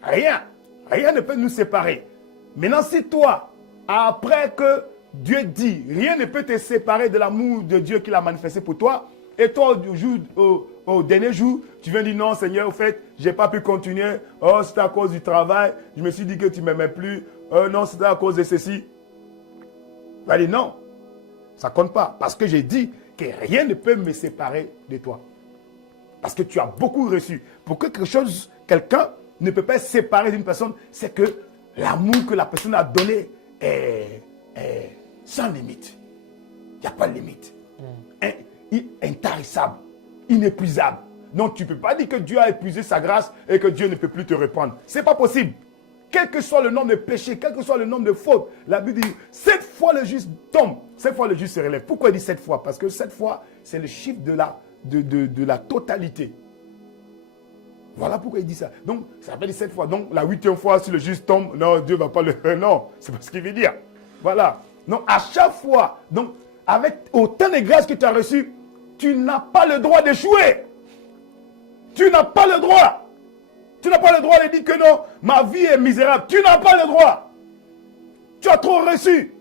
rien. Rien ne peut nous séparer. Maintenant, si toi, après que Dieu dit, rien ne peut te séparer de l'amour de Dieu qu'il a manifesté pour toi, et toi, au dernier jour, tu viens dire non, Seigneur, au fait, je n'ai pas pu continuer. Oh, c'était à cause du travail. Je me suis dit que tu ne m'aimais plus. Non, c'était à cause de ceci. Il va dire non, ça ne compte pas. Parce que j'ai dit que rien ne peut me séparer de toi. Parce que tu as beaucoup reçu. Pour que quelqu'un ne peut pas se séparer d'une personne, c'est que l'amour que la personne a donné est sans limite. Il n'y a pas de limite. Intarissable, inépuisable. Donc tu ne peux pas dire que Dieu a épuisé sa grâce et que Dieu ne peut plus te répondre. Ce n'est pas possible. Quel que soit le nombre de péchés, quel que soit le nombre de fautes, la Bible dit 7 fois le juste tombe, 7 fois le juste se relève. Pourquoi il dit 7 fois? Parce que 7 fois, c'est le chiffre de la totalité. Voilà pourquoi il dit ça. Donc, ça s'appelle 7 fois. Donc, la 8e fois, si le juste tombe, non, Dieu ne va pas le... Non, c'est pas ce qu'il veut dire. Voilà. Donc, à chaque fois, donc, avec autant de grâce que tu as reçues, tu n'as pas le droit d'échouer. Tu n'as pas le droit. Tu n'as pas le droit de dire que non, ma vie est misérable. Tu n'as pas le droit. Tu as trop reçu.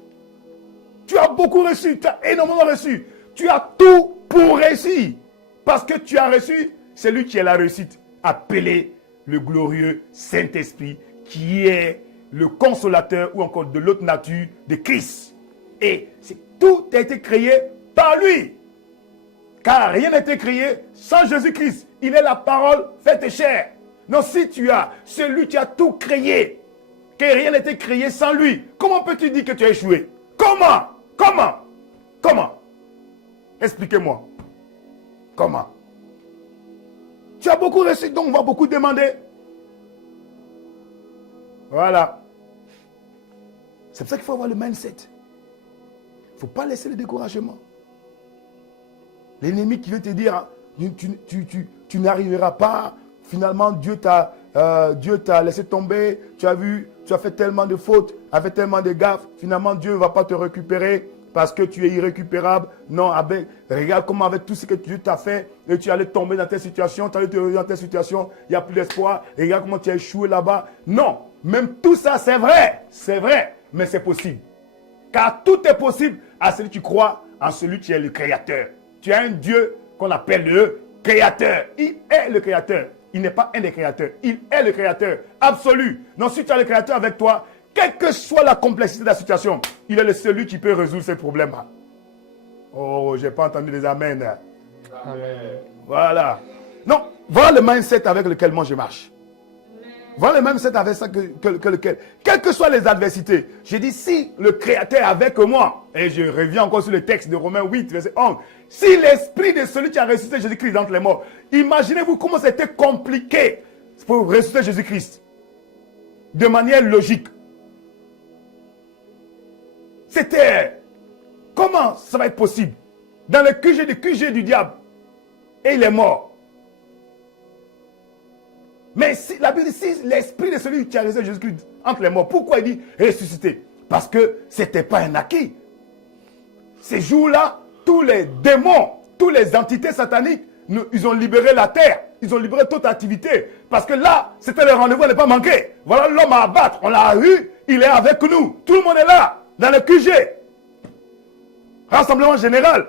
Tu as beaucoup reçu. Tu as énormément reçu. Tu as tout pour réussir. Parce que tu as reçu celui qui est la réussite. Appelé le glorieux Saint-Esprit, qui est le consolateur ou encore de l'autre nature de Christ. Et tout a été créé par lui. Car rien n'a été créé sans Jésus-Christ. Il est la parole faite chair. Donc si tu as celui qui a tout créé, que rien n'a été créé sans lui, comment peux-tu dire que tu as échoué? Comment? Expliquez-moi. Comment? Tu as beaucoup reçu, donc on va beaucoup demander. Voilà. C'est pour ça qu'il faut avoir le mindset. Il ne faut pas laisser le découragement. L'ennemi qui veut te dire, hein, tu n'arriveras pas. Finalement, Dieu t'a laissé tomber. Tu as vu, tu as fait tellement de fautes, tu as fait tellement de gaffes. Finalement, Dieu ne va pas te récupérer parce que tu es irrécupérable. Non, regarde comment avec tout ce que Dieu t'a fait, et tu allais tomber dans telle situation, tu allais te retrouver dans telle situation, il n'y a plus d'espoir. Regarde comment tu as échoué là-bas. Non, même tout ça, c'est vrai, mais c'est possible. Car tout est possible à celui qui croit en celui qui est le Créateur. Tu as un Dieu qu'on appelle le Créateur. Il est le Créateur. Il n'est pas un des créateurs. Il est le Créateur absolu. Donc si tu as le Créateur avec toi, quelle que soit la complexité de la situation, il est celui qui peut résoudre ces problèmes. Oh, je n'ai pas entendu des amens. Amen. Voilà. Non, voilà le mindset avec lequel moi je marche. Voilà le mindset avec ça quelles que soient les adversités. J'ai dit, si le Créateur est avec moi, et je reviens encore sur le texte de Romains 8, verset 11, si l'esprit de celui qui a ressuscité Jésus-Christ d'entre les morts, imaginez-vous comment c'était compliqué pour ressusciter Jésus-Christ. De manière logique. C'était, comment ça va être possible? Dans le QG du diable. Et il est mort. Mais si, la Bible dit, si l'esprit de celui qui a ressuscité Jésus-Christ entre les morts, pourquoi il dit ressuscité? Parce que ce n'était pas un acquis. Ces jours-là, tous les démons, toutes les entités sataniques, ils ont libéré la terre. Ils ont libéré toute activité. Parce que là, c'était le rendez-vous à ne pas manquer. Voilà l'homme à abattre. On l'a eu, il est avec nous. Tout le monde est là, dans le QG. Rassemblement général.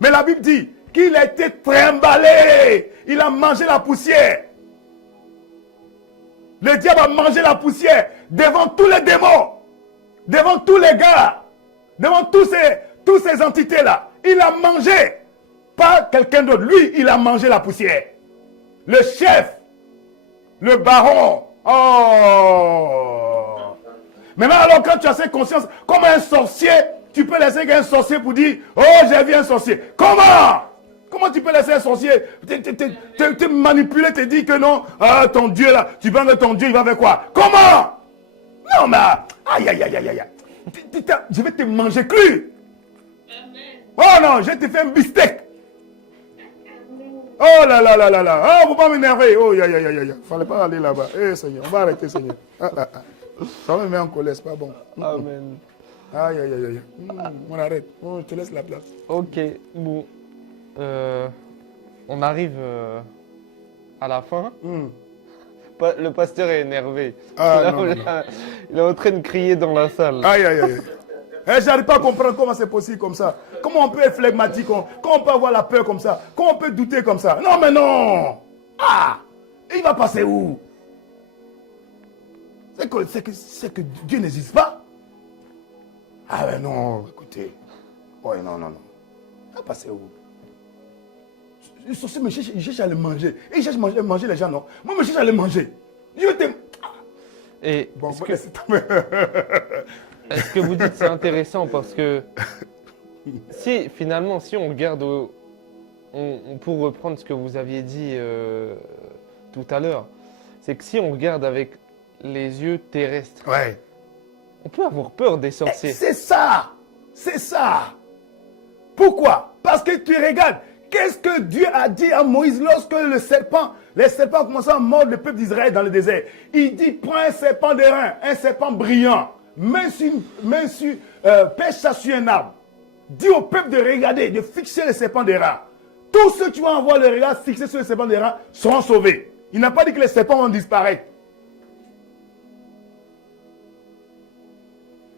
Mais la Bible dit qu'il a été trimballé. Il a mangé la poussière. Le diable a mangé la poussière devant tous les démons, devant tous les gars, devant toutes ces entités-là. Il a mangé, pas quelqu'un d'autre. Lui, il a mangé la poussière. Le chef, le baron. Oh! Maintenant, alors quand tu as cette conscience, comme un sorcier, tu peux laisser un sorcier pour dire, oh, j'ai vu un sorcier. Comment tu peux laisser un sorcier te manipuler, te dire que non, ah, ton Dieu là, tu penses que ton Dieu il va faire quoi? Comment? Non, mais aïe. Je vais te manger cru. Oh non, je vais te faire un beefsteak. Oh là. Oh, faut pas m'énerver. Oh, fallait pas aller là-bas. Eh, Seigneur, on va arrêter, Seigneur. Ça me met en colère, c'est pas bon. Amen. Aïe. On arrête. Oh, je te laisse la place. Ok, bon. On arrive à la fin. Le pasteur est énervé. Il est en train de crier dans la salle. Aïe. J'arrive pas à comprendre comment c'est possible comme ça. Comment on peut être flegmatique, comment on peut avoir la peur comme ça, comment on peut douter comme ça. Non, mais non. Ah, il va passer où? C'est que Dieu n'existe pas. Ah mais non, écoutez. Ouais, non. Il va passer où? Le sorcier me cherche à le manger. Il cherche à manger les gens, non? Moi, je cherche à le manger. Je t'aime. Et bon, est-ce que vous dites c'est intéressant parce que si on regarde, pour reprendre ce que vous aviez dit tout à l'heure, c'est que si on regarde avec les yeux terrestres, ouais, on peut avoir peur des sorciers. C'est ça. Pourquoi? Parce que tu regardes. Qu'est-ce que Dieu a dit à Moïse lorsque les serpents commençaient à mordre le peuple d'Israël dans le désert? Il dit, prends un serpent d'airain, un serpent brillant, pêche ça sur un arbre. dis au peuple de regarder, de fixer le serpent des rats. Tous ceux qui vont avoir le regard fixé sur le serpent des rats seront sauvés. Il n'a pas dit que les serpents vont disparaître.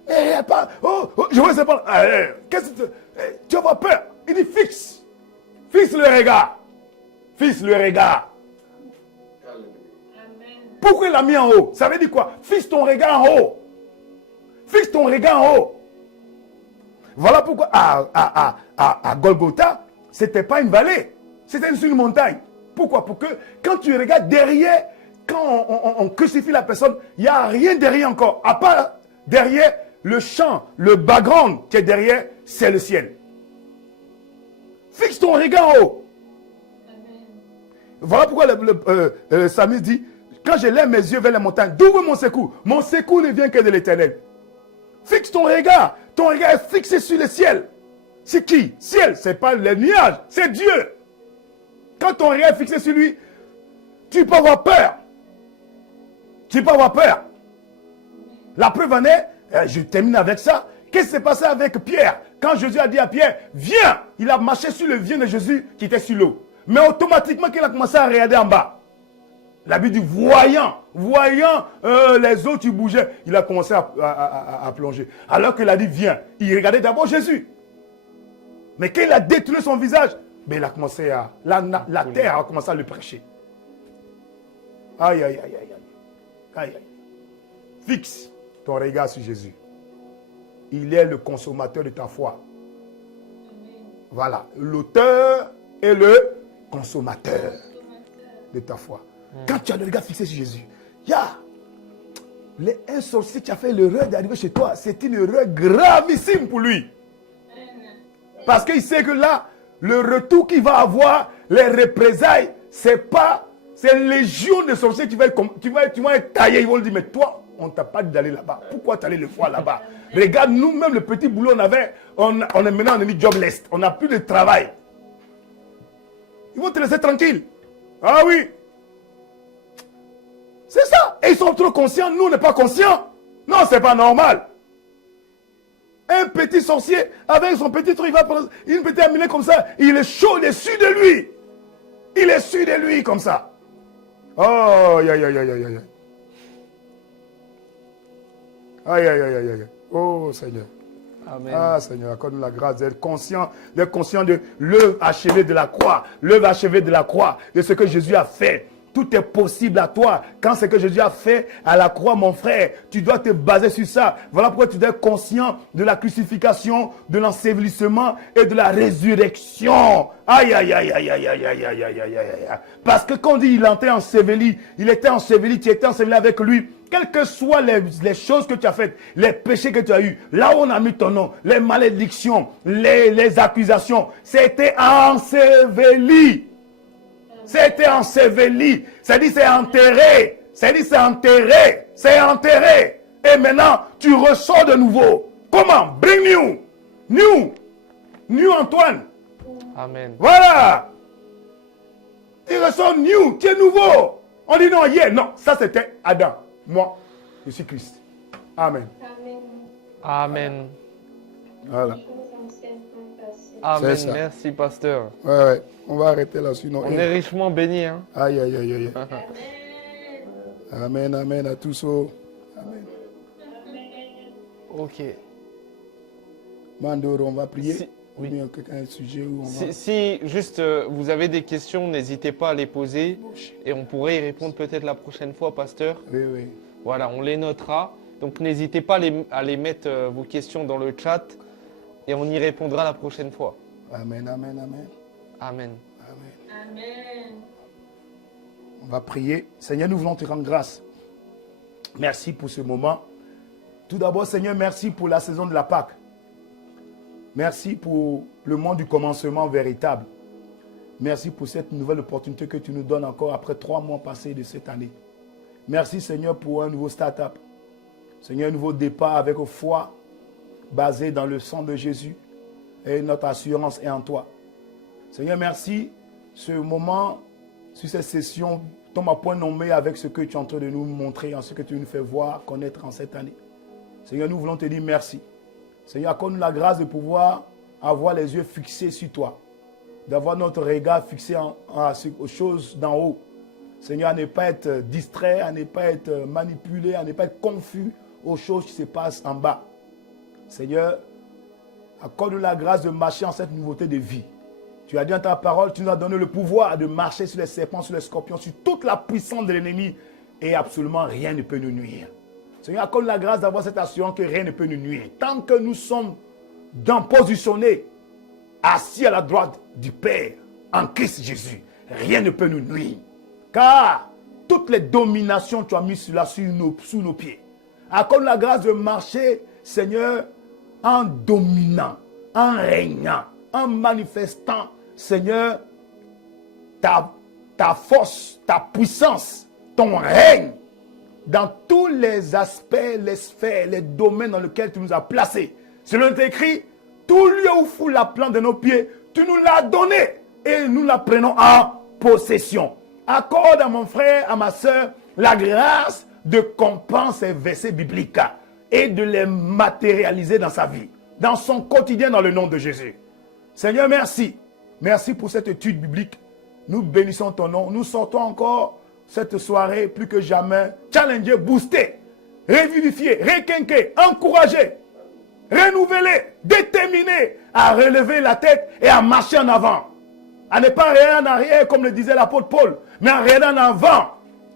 Je vois le serpent. Qu'est-ce que tu as peur? Il dit fixe. Fixe le regard. Fixe le regard. Pourquoi il l'a mis en haut? Ça veut dire quoi? Fixe ton regard en haut. Fixe ton regard en haut. Voilà pourquoi à Golgotha, ce n'était pas une vallée. C'était une montagne. Pourquoi? Pour que quand tu regardes derrière, quand on crucifie la personne, il n'y a rien derrière encore. À part derrière le champ, le background qui est derrière, c'est le ciel. Fixe ton regard en haut. Voilà pourquoi le psalmiste dit, quand je lève mes yeux vers les montagnes, d'où vient mon secours? Mon secours ne vient que de l'Éternel. Fixe ton regard est fixé sur le ciel. C'est qui? Ciel, ce n'est pas les nuages, c'est Dieu. Quand ton regard est fixé sur lui, tu peux avoir peur. Tu peux avoir peur. La preuve en est, je termine avec ça. Qu'est-ce qui s'est passé avec Pierre? Quand Jésus a dit à Pierre, viens, il a marché sur le vieux de Jésus qui était sur l'eau. Mais automatiquement, qu'il a commencé à regarder en bas. La Bible dit, voyant les eaux qui bougeaient, il a commencé à plonger. Alors qu'il a dit, viens, il regardait d'abord Jésus. Mais quand il a détourné son visage, mais il a commencé à... La terre a commencé à le prêcher. Aïe, aïe, aïe, aïe, aïe, aïe. Fixe ton regard sur Jésus. Il est le consommateur de ta foi. Voilà, l'auteur et le consommateur de ta foi. Quand tu as le regard fixé sur Jésus, un sorcier qui a fait l'erreur d'arriver chez toi, c'est une erreur gravissime pour lui. Parce qu'il sait que là, le retour qu'il va avoir, les représailles, c'est légion de sorciers qui va être taillé. Ils vont lui dire, mais toi, on ne t'a pas dit d'aller là-bas. Pourquoi tu allais le voir là-bas? Regarde, nous-mêmes, le petit boulot on avait, on est maintenant, on est mis jobless. On n'a plus de travail. Ils vont te laisser tranquille. Ah oui. C'est ça. Et ils sont trop conscients. Nous, on n'est pas conscients. Non, c'est pas normal. Un petit sorcier, avec son petit truc, il va prendre une petite aminée comme ça. Il est chaud, il est sûr de lui. Il est sûr de lui comme ça. Oh, aïe, aïe, aïe, aïe, aïe, aïe. Aïe, aïe, aïe, aïe, aïe. Oh, Seigneur. Amen. Ah, Seigneur, accorde-nous la grâce d'être conscient de l'œuvre achevée de la croix. L'œuvre achevée de la croix, de ce que Jésus a fait. Tout est possible à toi. Quand ce que Jésus a fait à la croix, mon frère, tu dois te baser sur ça. Voilà pourquoi tu dois être conscient de la crucifixion, de l'ensevelissement et de la résurrection. Aïe, aïe, aïe, aïe, aïe, aïe, aïe, aïe, aïe, aïe, aïe. Parce que quand on dit il était enseveli, tu étais enseveli avec lui. Quelles que soient les choses que tu as faites, les péchés que tu as eus, là où on a mis ton nom, les malédictions, les accusations, c'était enseveli. C'était enseveli. C'est-à-dire c'est enterré. C'est-à-dire c'est enterré. C'est enterré. Et maintenant, tu ressors de nouveau. Comment? Bring new. New. New Antoine. Amen. Voilà. Tu ressors new. Tu es nouveau. On dit non, yeah. Non, ça c'était Adam. Moi, je suis Christ. Amen. Amen. Amen. Voilà. Les choses anciennes sont passées. Amen. C'est ça. Merci, pasteur. Ouais. On va arrêter là, sinon. On est richement bénis. Hein? Aïe, aïe, aïe, aïe. Amen. Amen, amen à tous. Oh. Amen. Ok. Mandoro, on va prier. Si- Ou oui. bien un sujet où on va... Si juste vous avez des questions, n'hésitez pas à les poser et on pourrait y répondre peut-être la prochaine fois, pasteur. Oui, oui. Voilà, on les notera. Donc n'hésitez pas à les mettre vos questions dans le chat et on y répondra la prochaine fois. Amen, amen, amen. Amen. Amen. Amen. On va prier. Seigneur, nous voulons te rendre grâce. Merci pour ce moment. Tout d'abord, Seigneur, merci pour la saison de la Pâque. Merci pour le moment du commencement véritable. Merci pour cette nouvelle opportunité que tu nous donnes encore après 3 mois passés de cette année. Merci, Seigneur, pour un nouveau start-up. Seigneur, un nouveau départ avec foi basé dans le sang de Jésus. Et notre assurance est en toi. Seigneur, merci. Ce moment, sur cette session, tombe à point nommé avec ce que tu es en train de nous montrer, en ce que tu nous fais voir, connaître en cette année. Seigneur, nous voulons te dire merci. Seigneur, accorde-nous la grâce de pouvoir avoir les yeux fixés sur toi, d'avoir notre regard fixé aux choses d'en haut. Seigneur, à ne pas être distrait, à ne pas être manipulé, à ne pas être confus aux choses qui se passent en bas. Seigneur, accorde-nous la grâce de marcher en cette nouveauté de vie. Tu as dit dans ta parole, tu nous as donné le pouvoir de marcher sur les serpents, sur les scorpions, sur toute la puissance de l'ennemi et absolument rien ne peut nous nuire. Seigneur, accorde la grâce d'avoir cette assurance que rien ne peut nous nuire. Tant que nous sommes positionnés, assis à la droite du Père, en Christ Jésus, rien ne peut nous nuire. Car toutes les dominations, tu as mis cela sous nos pieds. Accorde la grâce de marcher, Seigneur, en dominant, en régnant, en manifestant, Seigneur, ta force, ta puissance, ton règne dans tous les aspects, les sphères, les domaines dans lesquels tu nous as placés. Selon écrit, tout lieu où foule la plante de nos pieds, tu nous l'as donné et nous la prenons en possession. Accorde à mon frère, à ma soeur, la grâce de comprendre ces versets bibliques et de les matérialiser dans sa vie, dans son quotidien, dans le nom de Jésus. Seigneur, merci. Merci pour cette étude biblique. Nous bénissons ton nom. Nous sortons encore cette soirée plus que jamais challengés, boostés, revivifiés, requinqués, encouragés, renouvelés, déterminés à relever la tête et à marcher en avant. À ne pas regarder en arrière comme le disait l'apôtre Paul, mais à regarder en avant.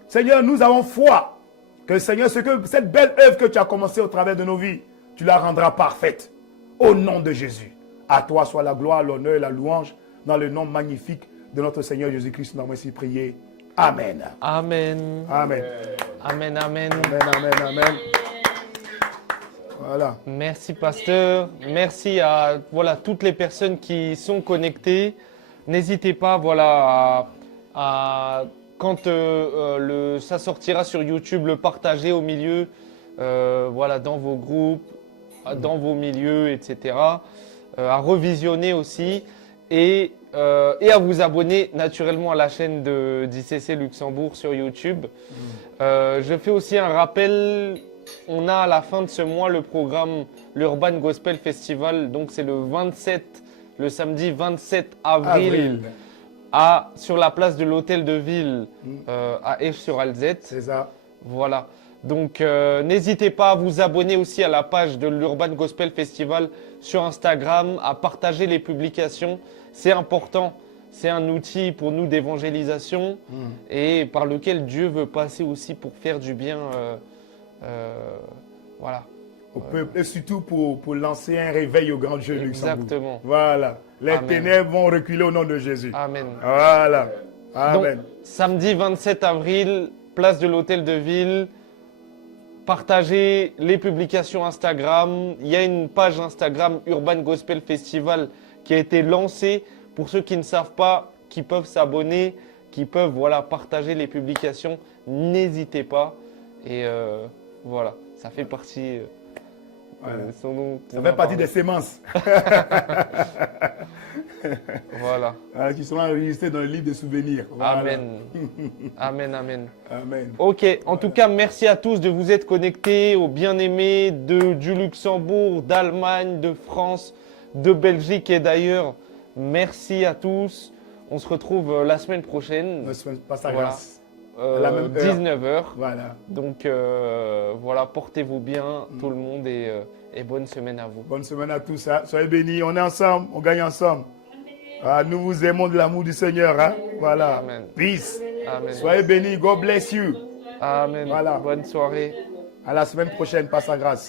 Seigneur, nous avons foi que Seigneur, cette belle œuvre que tu as commencée au travers de nos vies, tu la rendras parfaite. Au nom de Jésus. À toi soit la gloire, l'honneur et la louange dans le nom magnifique de notre Seigneur Jésus-Christ. Nous avons ainsi prié. Amen. Amen. Amen. Amen, amen. Amen, amen, amen. Voilà. Merci, pasteur. Merci à toutes les personnes qui sont connectées. N'hésitez pas quand ça sortira sur YouTube, le partager au milieu, dans vos groupes, dans vos milieux, etc. À revisionner aussi et à vous abonner naturellement à la chaîne d'ICC Luxembourg sur YouTube. Je fais aussi un rappel, on a à la fin de ce mois le programme l'Urban Gospel Festival, donc c'est le samedi 27 avril. Sur la place de l'Hôtel de Ville à Esch-sur-Alzette. C'est ça. Voilà. Donc, n'hésitez pas à vous abonner aussi à la page de l'Urban Gospel Festival sur Instagram, à partager les publications. C'est important. C'est un outil pour nous d'évangélisation et par lequel Dieu veut passer aussi pour faire du bien. Voilà. Au peuple et surtout pour lancer un réveil au grand Dieu Luxembourg. Exactement. Voilà. Les Amen. ténèbres vont reculer au nom de Jésus. Amen. Voilà. Amen. Donc, samedi 27 avril, place de l'Hôtel de Ville. Partagez les publications Instagram. Il y a une page Instagram Urban Gospel Festival qui a été lancée. Pour ceux qui ne savent pas, qui peuvent s'abonner, qui peuvent partager les publications. N'hésitez pas. Et voilà, ça fait partie... ça fait partie des sémences. Voilà. Qui seront enregistrés dans le livre des souvenirs. Voilà. Amen. Amen, amen. Amen. Ok, en tout cas, merci à tous de vous être connectés aux bien-aimés du Luxembourg, d'Allemagne, de France, de Belgique et d'ailleurs. Merci à tous. On se retrouve la semaine prochaine. La semaine passe à grâce. À la même 19h. Voilà. Donc portez-vous bien tout le monde et bonne semaine à vous. Bonne semaine à tous. Hein. Soyez bénis. On est ensemble. On gagne ensemble. Nous vous aimons de l'amour du Seigneur. Hein. Voilà. Amen. Peace. Amen. Soyez bénis. God bless you. Amen. Voilà. Bonne soirée. À la semaine prochaine. Passe à grâce.